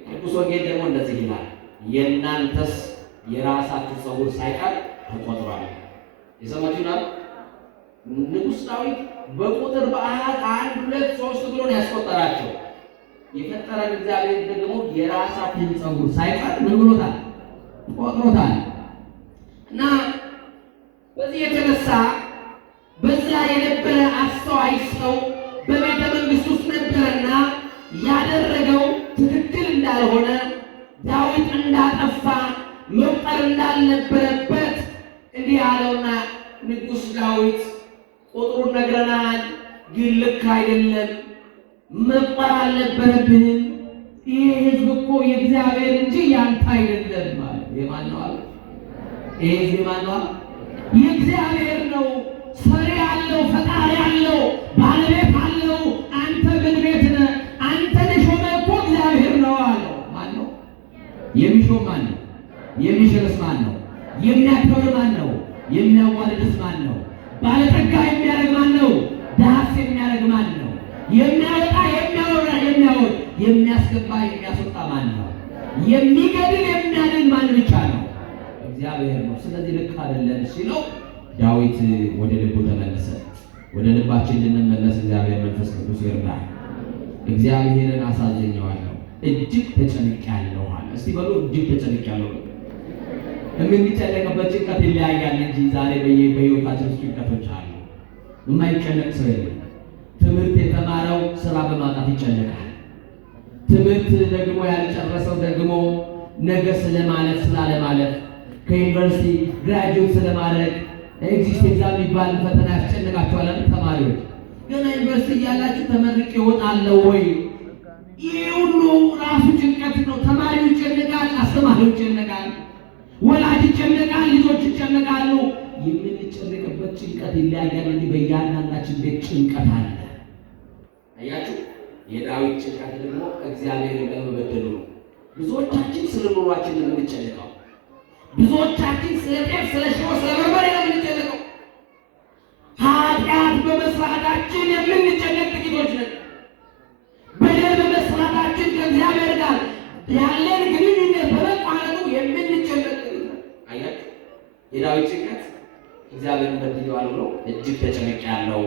ቅዱስ ወንጌል ደግሞ እንደዚህ ይላል፣ የእናንተስ የራሳችሁ ፀጉር ሳይቀር ተቆጥሯል። የሰማችሁና ንጉሥ ዳዊት በቁጥር በአሃዝ 1 2 3 ብሎ ነው ያስቆጠራቸው። የፈጠረን እግዚአብሔር ደግሞ የራሳችን ፀጉር ሳይቀር ምን ብሎታል? ቆጥሮታል። እና በዚህ የተነሳ በዛ የነበረ አስተዋይ ሰው በቤተ መንግስት ውስጥ ነበረና ያደረገው ትክክል እንዳልሆነ ዳዊት እንዳጠፋ መቁጠር እንዳልነበረበት እንዲህ አለውና ንጉሥ ዳዊት ቁጥሩን ነግረናል፣ ግን ልክ አይደለም፣ መቁጠር አልነበረብንም። ይህ ህዝብ እኮ የእግዚአብሔር እንጂ ያንተ አይደለም ማለት የማን ነው አለ? ይሄ ሕዝብ ማን ነው? የእግዚአብሔር ነው። ሰሪ አለው፣ ፈጣሪ አለው፣ ባለቤት አለው። አንተ ምን ቤት ነህ? አንተን የሾመ እኮ እግዚአብሔር ነው አለው። ማን ነው የሚሾም? ማን ነው የሚሽርስ? ማን ነው የሚያከብር? ማን ነው የሚያዋርድስ? ማን ነው ባለጠጋ የሚያደርግ? ማን ነው ድሃስ የሚያደርግ? ማን ነው የሚያወጣ የሚያወርድ የሚያስገባ የሚያስወጣ? ማን ነው የሚገድል የሚያድን? ማን ብቻ ነው? እግዚአብሔር ነው። ስለዚህ ልክ አይደለም ሲለው ዳዊት ወደ ልቡ ተመለሰ። ወደ ልባችን እንድንመለስ እግዚአብሔር መንፈስ ቅዱስ ይርዳል። እግዚአብሔርን አሳዝኜዋለሁ፣ እጅግ ተጨንቄያለሁ አለ። እስቲ በሉ እጅግ ተጨንቄያለሁ። የምንጨነቅበት ጭንቀት ይለያያል እንጂ ዛሬ በሕይወታችን ውስጥ ጭንቀቶች አሉ። የማይጨነቅ ሰው የለም። ትምህርት የተማረው ስራ በማጣት ይጨነቃል። ትምህርት ደግሞ ያልጨረሰው ደግሞ ነገ ስለማለፍ ስላለማለፍ ከዩኒቨርሲቲ ግራጁዌት ስለማድረግ ኤግዚስት ኤግዛም የሚባል ፈተና ያስጨንቃቸዋል። ተማሪዎች ገና ዩኒቨርሲቲ እያላችሁ ተመርቄ እወጣለሁ ወይ? ይህ ሁሉ ራሱ ጭንቀት ነው። ተማሪው ይጨነቃል፣ አስተማሪው ይጨነቃል፣ ወላጅ ይጨነቃል፣ ልጆች ይጨነቃሉ። የምንጨነቅበት ጭንቀት ይለያያል እንጂ በእያንዳንዳችን ቤት ጭንቀት አለ። አያችሁ፣ የዳዊት ጭንቀት ደግሞ እግዚአብሔርን በመበደሉ ነው። ብዙዎቻችን ስለ ኑሯችን ነው የምንጨነቀው። ብዙዎቻችን ስለ ጤፍ፣ ስለ ሽሮ፣ ስለ በርበሬ ነው የምንጨነቀው። ኃጢአት በመስራታችን የምንጨነቅ ጥቂቶች ነን። በደል በመስራታችን ከእግዚአብሔር ጋር ያለን ግንኙነት በመቋረጡ የምንጨነቅ ነን። አያችሁ፣ የዳዊት ጭንቀት እግዚአብሔርን በድዬዋለሁ ብሎ እጅግ ተጨንቄያለሁ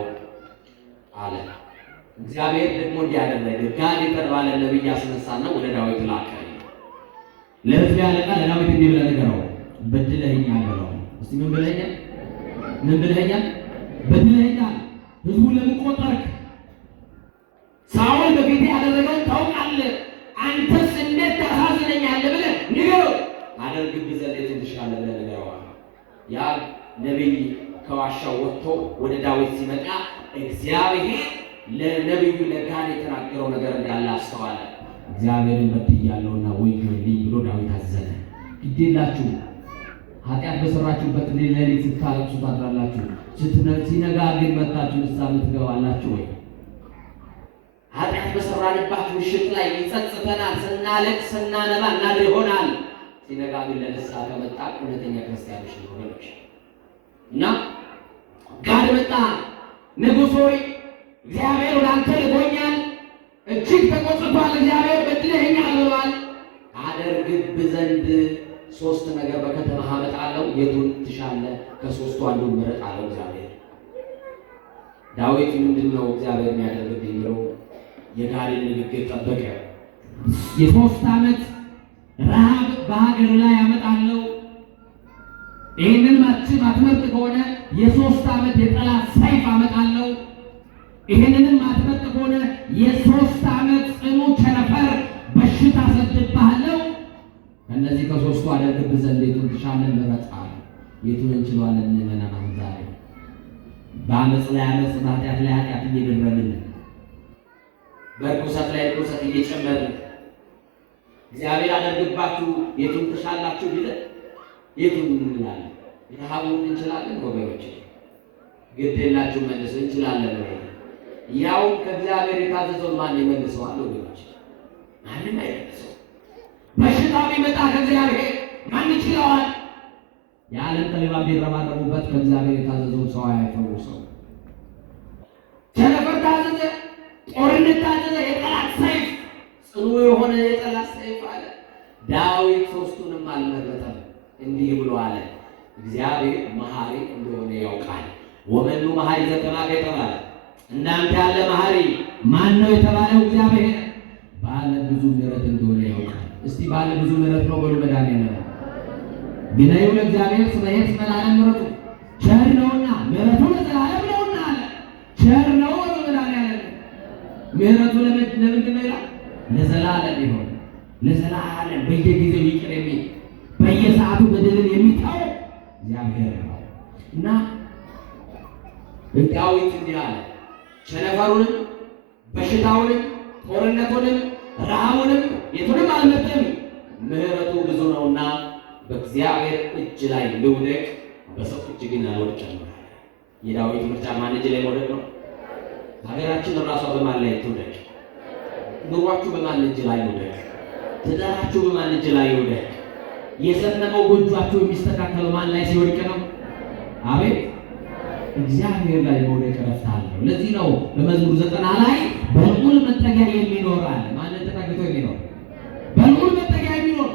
አለ። እግዚአብሔር ደግሞ እንዲያደረገ ጋድ የተባለ ነቢይ አስነሳና ወደ ዳዊት ላከ። ለሕዝብ ያለቃ ለዳዊት እንዲህ ብለህ ንገረው፣ በድለኸኛል በለው። እስቲ ምን ብለኸኛል? ምን ብለኸኛል? በድለኸኛል። ሕዝቡን ለምን ቆጠርክ? ሳኦል በፊቴ ያደረገውን ታውቃለህ። አንተስ እንዴት ታሳዝነኛለህ ብለህ ንገረው። አደርግብህ ዘንድ የቱን ትሻለህ ብለህ ንገረው። ያ ነቢይ ከዋሻው ወጥቶ ወደ ዳዊት ሲመጣ እግዚአብሔር ለነቢዩ ለጋድ የተናገረው ነገር እንዳለ አስተዋለ። እግዚአብሔርን በድያለሁና ወዮልኝ ብሎ ዳዊት አዘነ። ግዴላችሁ ኃጢአት በሰራችሁበት ሌሊት ስታለቅሱ ታድራላችሁ፣ ሲነጋ ግን መጥታችሁ ንስሐ ትገባላችሁ ወይ? ኃጢአት በሰራንባት ምሽት ላይ ይጸጽተናል፣ ስናለቅስ ስናነባ እናድር ይሆናል። ሲነጋ ግን ለንስሐ ከመጣ እውነተኛ ክርስቲያኖች ነው ወገኖች። እና ጋድ መጣ። ንጉሥ ሆይ እግዚአብሔር ወደ አንተ ልኮኛል፣ እጅግ ተቆጥቷል፣ እግዚአብሔር በድለኸኛል ብሏል። አደርግብህ ዘንድ 3 ነገር በከተማህ አመጣለሁ፣ የቱን ትሻለህ? ከሦስቱ አንዱን ምረጥ አለው እግዚአብሔር። ዳዊት ምንድን ነው እግዚአብሔር የሚያደርግብኝ ብለው የጋድን ንግግር ጠበቀ። የ3 ዓመት ረሃብ በሀገር ላይ አመጣለሁ፣ ይህንን ማትመርጥ ከሆነ የ3 ዓመት የጠላት ሰይፍ አመጣለሁ፣ ይህንንም ማትመርጥ ከሆነ የ3 ዓመት ጽኑ ቸነፈር በሽታ ሰድብሃለሁ። ከእነዚህ ከ3ቱ አደርግብህ ዘንድ የቱን ትሻለህ? ምረጥ አለ። የቱን እንችለዋለን? ምዕመናን ዛሬ በአመፅ ላይ አመፅ፣ በኃጢአት ላይ ኃጢአት እየደረብን፣ በርኩሰት ላይ ርኩሰት እየጨመርን እግዚአብሔር አደርግባችሁ የቱን ትሻላችሁ ቢለን የቱን እንላለን? ረሃቡን እንችላለን ወገኖች? ግድ የላችሁ መልሱ። እንችላለን ወይ? ያው ከእግዚአብሔር የታዘዘውን ማን ይመልሰዋል ወገኖች? ማንም አይመልሰው። በሽታው ቢመጣ ከእግዚአብሔር ማን ይችለዋል? የዓለም ጠቢባን ቢረባረቡበት ከእግዚአብሔር የታዘዘውን ሰው አይፈውሰው። ቸነፈር ታዘዘ፣ ጦርነት ታዘዘ፣ የጠላት ሰይፍ፣ ጽኑ የሆነ የጠላት ሰይፍ አለ። ዳዊት 3ቱንም አልመረጠም። እንዲህ ብሎ አለ፣ እግዚአብሔር መሐሪ እንደሆነ ያውቃል። ወመኑ መሐሪ ዘከማከ የተባለ እንዳንተ ያለ መሐሪ ማን ነው የተባለው? እግዚአብሔር ባለ ብዙ ምሕረት እንደሆነ ያውቃል። እስቲ ባለ ብዙ ምሕረት ነው በሉ። መድኃኒዓለም ግነዩ ለእግዚአብሔር ስመ ኄር እስመ ለዓለም ምሕረቱ ቸር ነውና ምሕረቱ ለዘላለም ነውና አለ። ቸር ነው በሉ መድኃኒዓለም። ምሕረቱ ለምንድን ነው ይላል? ለዘላለም ይሆን፣ ለዘላለም በየጊዜው ይቅር የሚል በየሰዓቱ በደልን የሚተው እግዚአብሔር ነው። እና ዳዊት እንዲህ አለ፣ ቸነፈሩንም በሽታውንም ጦርነቱንም ረሃቡንም የቱንም አልመርጥም፣ ምሕረቱ ብዙ ነውና በእግዚአብሔር እጅ ላይ ልውደቅ፣ በሰው እጅ ግን አልወድቅም። የዳዊት ምርጫ ማን እጅ ላይ መውደቅ ነው? ሀገራችን ራሷ በማን ላይ ትውደቅ? ኑሯችሁ በማን እጅ ላይ ይውደቅ? ትዳራችሁ በማን እጅ ላይ ይውደቅ? የሰነመው ጎጇችሁ የሚስተካከለው ማን ላይ ሲወድቅ ነው? አቤት እግዚአብሔር ላይ መውደቅ እረፍት አለው። ለዚህ ነው በመዝሙር 90 ላይ በልዑል መጠጊያ የሚኖር አለ። ማንን ተጠግቶ የሚኖር? በልዑል መጠጊያ የሚኖር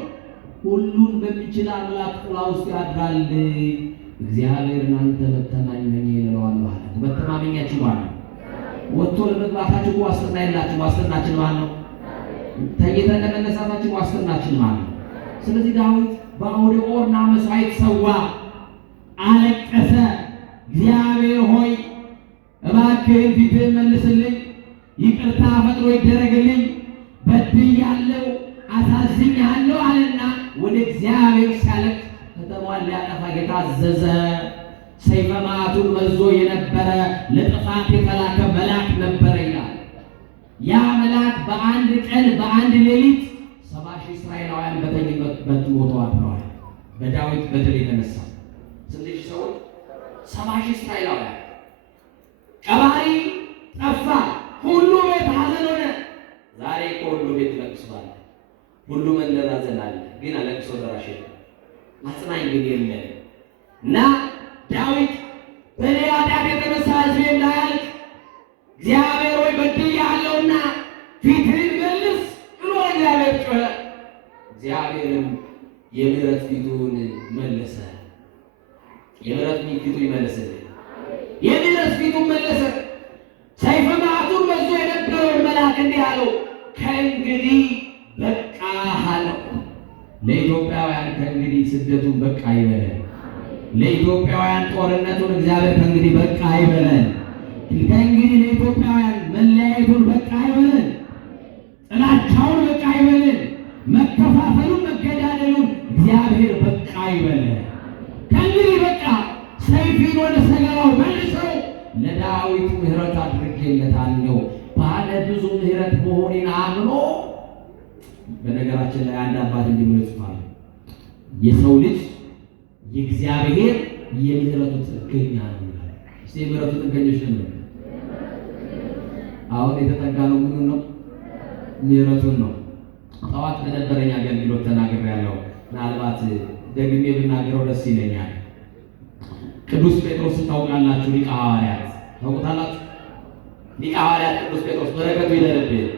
ሁሉን በሚችል አምላክ ጥላ ውስጥ ያድራል። እግዚአብሔርን አንተ መተማመኛዬ እለዋለሁ አለ። መተማመኛችሁ ማን ነው? ወጥቶ ለመግባታችሁ ዋስትና የላችሁ። ዋስትናችን ማን ነው? ተኝተን ለመነሳታችን ዋስትናችን ማን ነው? ስለዚህ ዳዊት በአውደ ኦርና መስዋዕት ሰዋ፣ አለቀሰ። እግዚአብሔር ሆይ እባክህን ፊትህን መልስልኝ፣ ይቅርታ ፈጥሮ ይደረግልኝ፣ በድያለሁ፣ አሳዝኛለሁ አለና ወደ እግዚአብሔር ሲያለቅስ ከተማዋን ሊያጠፋ የታዘዘ ሰይፈ መዓቱን መዞ የነበረ ለጥፋት የተላከ መልአክ ነበረ ይላል። ያ መልአክ በአንድ ቀን በአንድ ሌሊት 70,000 እስራኤላውያን በተኙበት ሞተው አድረዋል። በዳዊት በደል የተነሳ ስንት ሺህ ሰዎች? 70,000 እስራኤላውያን። ቀባሪ ጠፋ። ሁሉ ቤት ሐዘን ሆነ። ዛሬ ከሁሉ ቤት ለቅሶ አለ፣ ሁሉ መለዛዘን አለ። ግን ለቅሶ ደራሽ የለም፣ አጽናኝ ግን የለም። እና ዳዊት በእኔ ኃጢአት የተነሳ ሕዝቤ እንዳያልቅ እግዚአብሔር ሆይ በድያለሁና ፊትህን መልስ ብሎ እግዚአብሔር ጮኸ። እግዚአብሔርም የምሕረት ፊቱን መለሰ። የምሕረት ፊቱ ይመለስልኝ። የምሕረት ፊቱን መለሰ። ሰይፈ መዓቱን መዞ የነበረውን መልአክ እንዲህ አለው፣ ከእንግዲህ በቃ አለው። ለኢትዮጵያውያን ከእንግዲህ ስደቱን በቃ ይበለን። ለኢትዮጵያውያን ጦርነቱን እግዚአብሔር ከእንግዲህ በቃ ይበለን። ከእንግዲህ ለኢትዮጵያውያን መለያየቱን በቃ ይበለን። ጥላቻውን በቃ ይበለን። መከፋፈሉን፣ መገዳደሉን እግዚአብሔር በቃ ይበለን። ከእንግዲህ በቃ ሰይፊን ወደ ሰገባው መልሰው ለዳዊት ምሕረት አድርጌለታለሁ ባለ ብዙ ምሕረት መሆኔን አምኖ። በነገራችን ላይ አንድ አባት እንዲህ ብሎ ይጽፋል፣ የሰው ልጅ የእግዚአብሔር የምሕረቱ ጥገኛ ነው ይላል። እስቲ የምሕረቱ ጥገኞች ነው። አሁን የተጠጋነው ምኑን ነው? ምሕረቱን ነው። ጠዋት በነበረኝ አገልግሎት ተናግሬያለሁ። ምናልባት ደግሜ ብናገረው ደስ ይለኛል። ቅዱስ ጴጥሮስ ታውቃላችሁ? ሊቀ ሐዋርያት ታውቁታላችሁ? ሊቀ ሐዋርያት ቅዱስ ጴጥሮስ በረከቱ ይደርብን።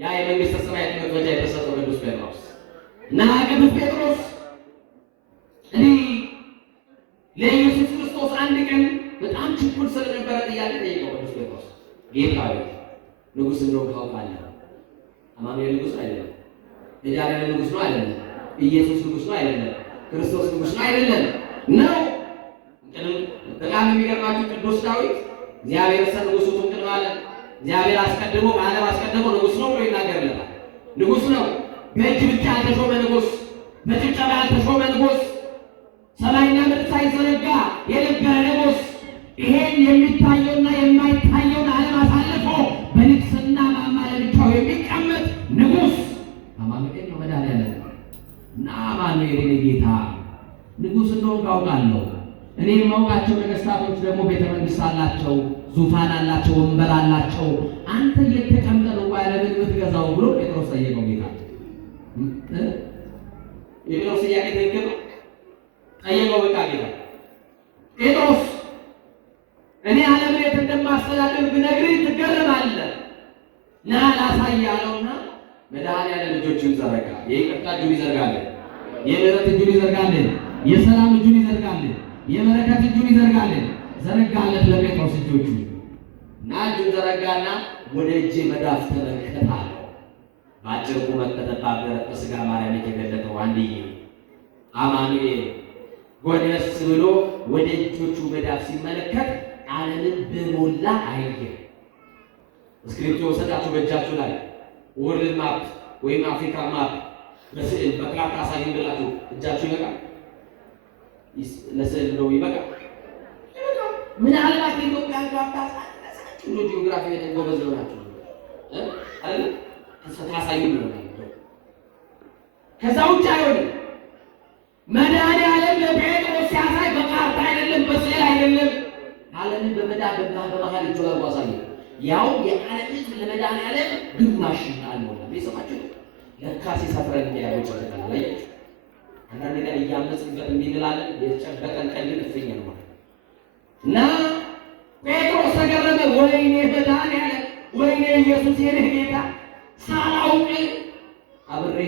ያ የመንግስተ ሰማያት መክፈቻ የተሰጠው ቅዱስ ጴጥሮስ እና ቅዱስ ጴጥሮስ እንዲህ ለኢየሱስ ክርስቶስ አንድ ቀን በጣም ችኩል ስለነበረ ጥያቄ ጠይቀው ቅዱስ ጴጥሮስ፣ ጌታ ሆይ ንጉሥ እንደው ታውቃለህ? አማኑኤል ንጉሥ ነው አይደለም? የዳንኤል ንጉሥ ነው አይደለም? ኢየሱስ ንጉሥ ነው አይደለም? ክርስቶስ ንጉሥ ነው አይደለም? ነው። በጣም የሚገርማችሁ ቅዱስ ዳዊት እግዚአብሔር ንጉሡ ትንቅል ማለት እግዚአብሔር አስቀድሞ ከዓለም አስቀድሞ ንጉሥ ነው ብሎ ይናገርለታል። ንጉሥ ነው። በእጅ ብቻ ያልተሾመ ንጉሥ፣ በጭብጨባ ያልተሾመ ንጉሥ፣ ሰማይና ምድር ሳይዘረጋ የነበረ ንጉሥ፣ ይሄን የሚታየውና የማይታየውን ዓለም አሳልፎ በንግሥና ማማ ለብቻው የሚቀመጥ ንጉሥ አማኑኤል ነው። መድኃኒዓለም እና አማኑኤል ጌታ ንጉሥ እንደሆንክ አውቃለሁ። እኔ የማውቃቸው ነገሥታቶች ደግሞ ቤተ መንግሥት አላቸው፣ ዙፋን አላቸው፣ ወንበር አላቸው። አንተ እየተቀመጠ ነው ያለምን የምትገዛው ብሎ ጴጥሮስ ጠየቀው። ጌታ የጴጥሮስ ጥያቄ ትክክል ነው። ጠየቀው። በቃ ጌታ ጴጥሮስ እኔ ዓለምን የት እንደማስተዳደር ብነግርህ ትገረማለህ። ና ላሳይህ አለውና መድኃኒዓለም እጆቹን ዘረጋ። የይቅርታ እጁን ይዘርጋልን፣ የምሕረት እጁን ይዘርጋልን፣ የሰላም እጁን ይዘርጋልን፣ የበረከት እጁን ይዘርጋልን። ዘረጋለት ለጴጥሮስ እጆቹ እና እጁን ዘረጋና ወደ እጄ መዳፍ ተመልከት አለው። በአጭር ቁመት በጠባብ ደረት በሥጋ ማርያም የተገለጠው አንድዬ አማኑኤል ጎንበስ ብሎ ወደ እጆቹ መዳፍ ሲመለከት ዓለምን በሞላ አየ። እስክሪፕቶ ወሰዳችሁ በእጃችሁ ላይ ወርልድ ማፕ ወይም አፍሪካ ማፕ በስዕል በካርታ አሳዩን ብላችሁ እጃችሁ ይበቃል? ለስዕል ነው ይበቃል? ምናልባት የኢትዮጵያ ካርታ ሳይነሳችሁ ነው ጂኦግራፊ ላይ ጎበዝ ናችሁ አይደል? ታሳዩን ነው። ከዛ ውጭ አይሆንም። መድኃኒዓለም ለጴጥሮስ ሲያሳይ በካርታ አይደለም፣ በስዕል አይደለም። ዓለምን በመሀል እጁ አድርጎ አሳየው። ያው የዓለም ሕዝብ ለመድኃኒዓለም ግማሽ አልሞላ። ቤተሰባችሁ ለካ ሲሰፍረን እንዲያለው ጨርቀን ላይ አንዳንድ ቀን እያመጽንበት እንዲላለን የተጨበጠን ቀን እፍኝ ነው እና ጴጥሮስ ተገረመ። ወይኔ መድኃኒዓለም፣ ወይኔ ኢየሱስ የኔ ጌታ ሳላውቅ አብሬ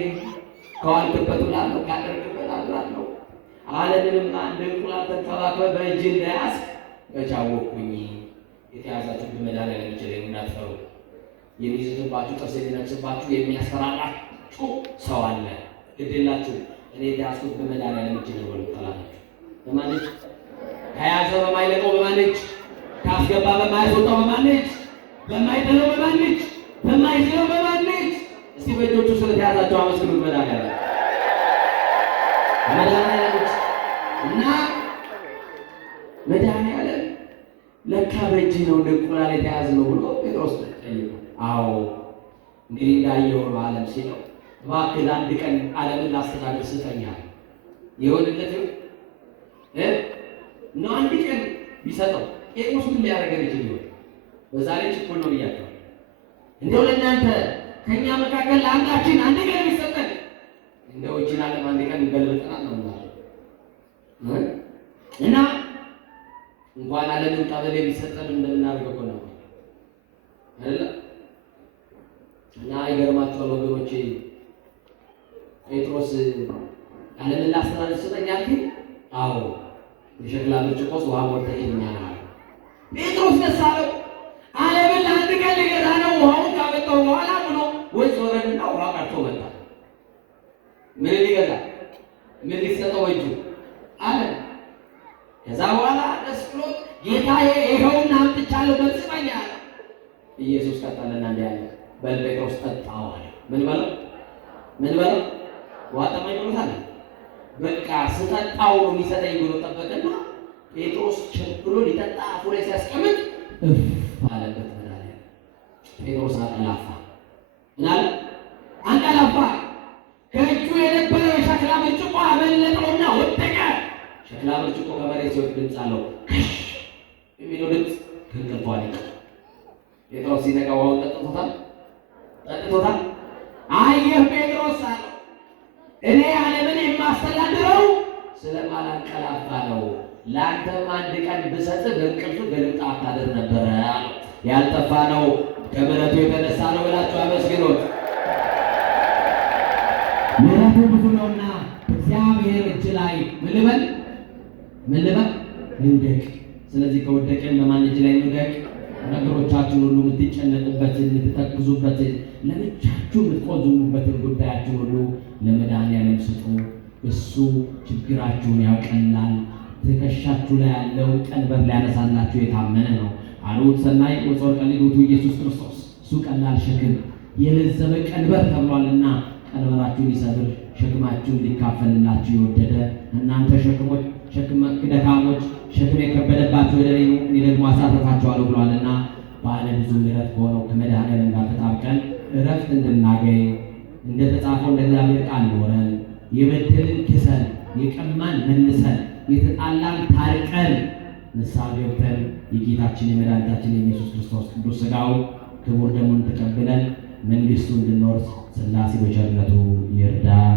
ከዋልክበት እውላለሁ፣ ካደርግበት አድራለሁ። ዓለምንም አንድ እንቁላል ተንከባክበህ በእጅ እንደያዝ በቻወቅኩኝ። የተያዛችሁ በመድኃኒዓለም የሚችለኝ እንዳትፈሩ። የሚይዝባችሁ ጥርስ የሚነክስባችሁ የሚያስፈራራችሁ ሰው አለ። ግድላችሁ እኔ የተያዝኩት በመድኃኒዓለም እጅ ነው። ጠላታችሁ በማን እጅ? ከያዘ በማይለቀው በማን እጅ? ካስገባ በማያስወጣው በማን እጅ? በማይጥለው በማን እጅ? በማይዝለው በማን እጅ? እስቲ በእጆቹ ስለተያዛቸው አመስግኑት። መድኃኒዓለም እና መድኃኒዓለም ለካ በእጅ ነው እንደ እንቁላል የተያዝ ነው ብሎ ጴጥሮስ ጠየቀው። አዎ እንግዲህ እንዳየው ነው ዓለም ሲለው እባክህ አንድ ቀን ዓለምን ላስተዳድር ስጠኛል የሆነለት ነው። አንድ ቀን ቢሰጠው ጴጥሮስ ምን ሊያደርገን ይችል ይሆን? በዛ ላይ ችኩል ነው ብያቸው። እንደው ለእናንተ ከእኛ መካከል ለአንዳችን አንድ ቀን ቢሰጠን እንደው እችን ዓለም አንድ ቀን ይገልበጠናል ነው እና እንኳን ዓለምን ቀበሌ ቢሰጠን እንደምናደርገው ነው አይደል? እና ይገርማችኋል ወገኖቼ፣ ጴጥሮስ ዓለምን ላስተዳድር ስጠኝ አልከኝ? አዎ የሸክላ ብርጭቆ ውስጥ ውሃ ሞልተህ ይኛል። ጴጥሮስ ደስ አለው። ዓለምን ለአንድ ቀን ሊገዛ ነው። ውሃውን ካመጣው በኋላ ብሎ ወንዝ ወረድና ውሃ ቀርቶ መጣ። ምን ሊገዛ ምን ሊሰጠው እጁ አለ። ከዛ በኋላ ደስ ብሎ ጌታዬ ይኸውና አምጥቻለሁ በጽፈኛ አለ። ኢየሱስ ቀጠለና እንዲህ አለ፣ በል ጴጥሮስ ጠጣው አለ። ምን በለው ውሃ ጠማኝ ብሎታል። በቃ ስጠጣው ነው የሚሰጠኝ ብሎ ጠበቀና ጴጥሮስ ቸኩሎ ሊጠጣ አፉ ላይ ሲያስቀምጥ እፍ አለበት። ጴጥሮስ አንቀላፋ። ምን አለ? አንቀላፋ። ከእጁ የነበረው የሸክላ ብርጭቆ አመለጠውና ወደቀ። ሸክላ ብርጭቆ ከመሬት ሲወድቅ ድምፅ አለው፣ የሚለው ድምፅ ከእንቅልፉ አነቃ። ጴጥሮስ ሲነቃ ውሃውን ጠጥቶታል። አየህ ጴጥሮስ አለው፣ እኔ ዓለምን የማስተዳድረው ስለማላንቀላፋ ነው። ለአንተም አንድ ቀን ብሰጥህ በእንቅልፍ በልምጣ አታድር ነበረ አለው። ያልጠፋ ነው ከምሕረቱ የተነሳ ነው ብላችሁ አመስግኑት። ምሕረቱ ብዙ ነውና እግዚአብሔር እጅ ላይ ምን ልበል ልውደቅ። ስለዚህ ከወደቀን በማን እጅ ላይ ልውደቅ? ነገሮቻችን ሁሉ የምትጨነቁበትን፣ የምትተክዙበትን፣ ለብቻችሁ የምትቆዝሙበትን ጉዳያችን ሁሉ ለመድኃኒዓለም ስጡ። እሱ ችግራችሁን ያቀላል። ትከሻችሁ ላይ ያለው ቀንበር ሊያነሳላችሁ የታመነ ነው። አሉት ሰናይ ወጾር ቀሊሉቱ ኢየሱስ ክርስቶስ። እሱ ቀላል ሸክም የለዘበ ቀንበር ተብሏልና ቀንበራችሁን ሊሰብር ሸክማችሁን ሊካፈልላችሁ የወደደ እናንተ ደካሞች ሸክም የከበደባችሁ ወደ እኔ ኑ እኔ ደግሞ አሳርፋችኋለሁ ብሏልና ባለ ብዙ ምሕረት ከሆነው ከመድኃኒዓለም ጋር ተጣብቀን እረፍት እንድናገኝ እንደተጻፈው እንደ እግዚአብሔር ቃል ኖረን የበደልን ክሰን የቀማን መልሰን የተጣላን ታርቀን ንስሐ ገብተን የጌታችን የመድኃኒታችን የኢየሱስ ክርስቶስ ቅዱስ ሥጋው ክቡር ደሙን ተቀብለን መንግሥቱን እንድንወርስ ሥላሴ በቸርነቱ ይርዳን።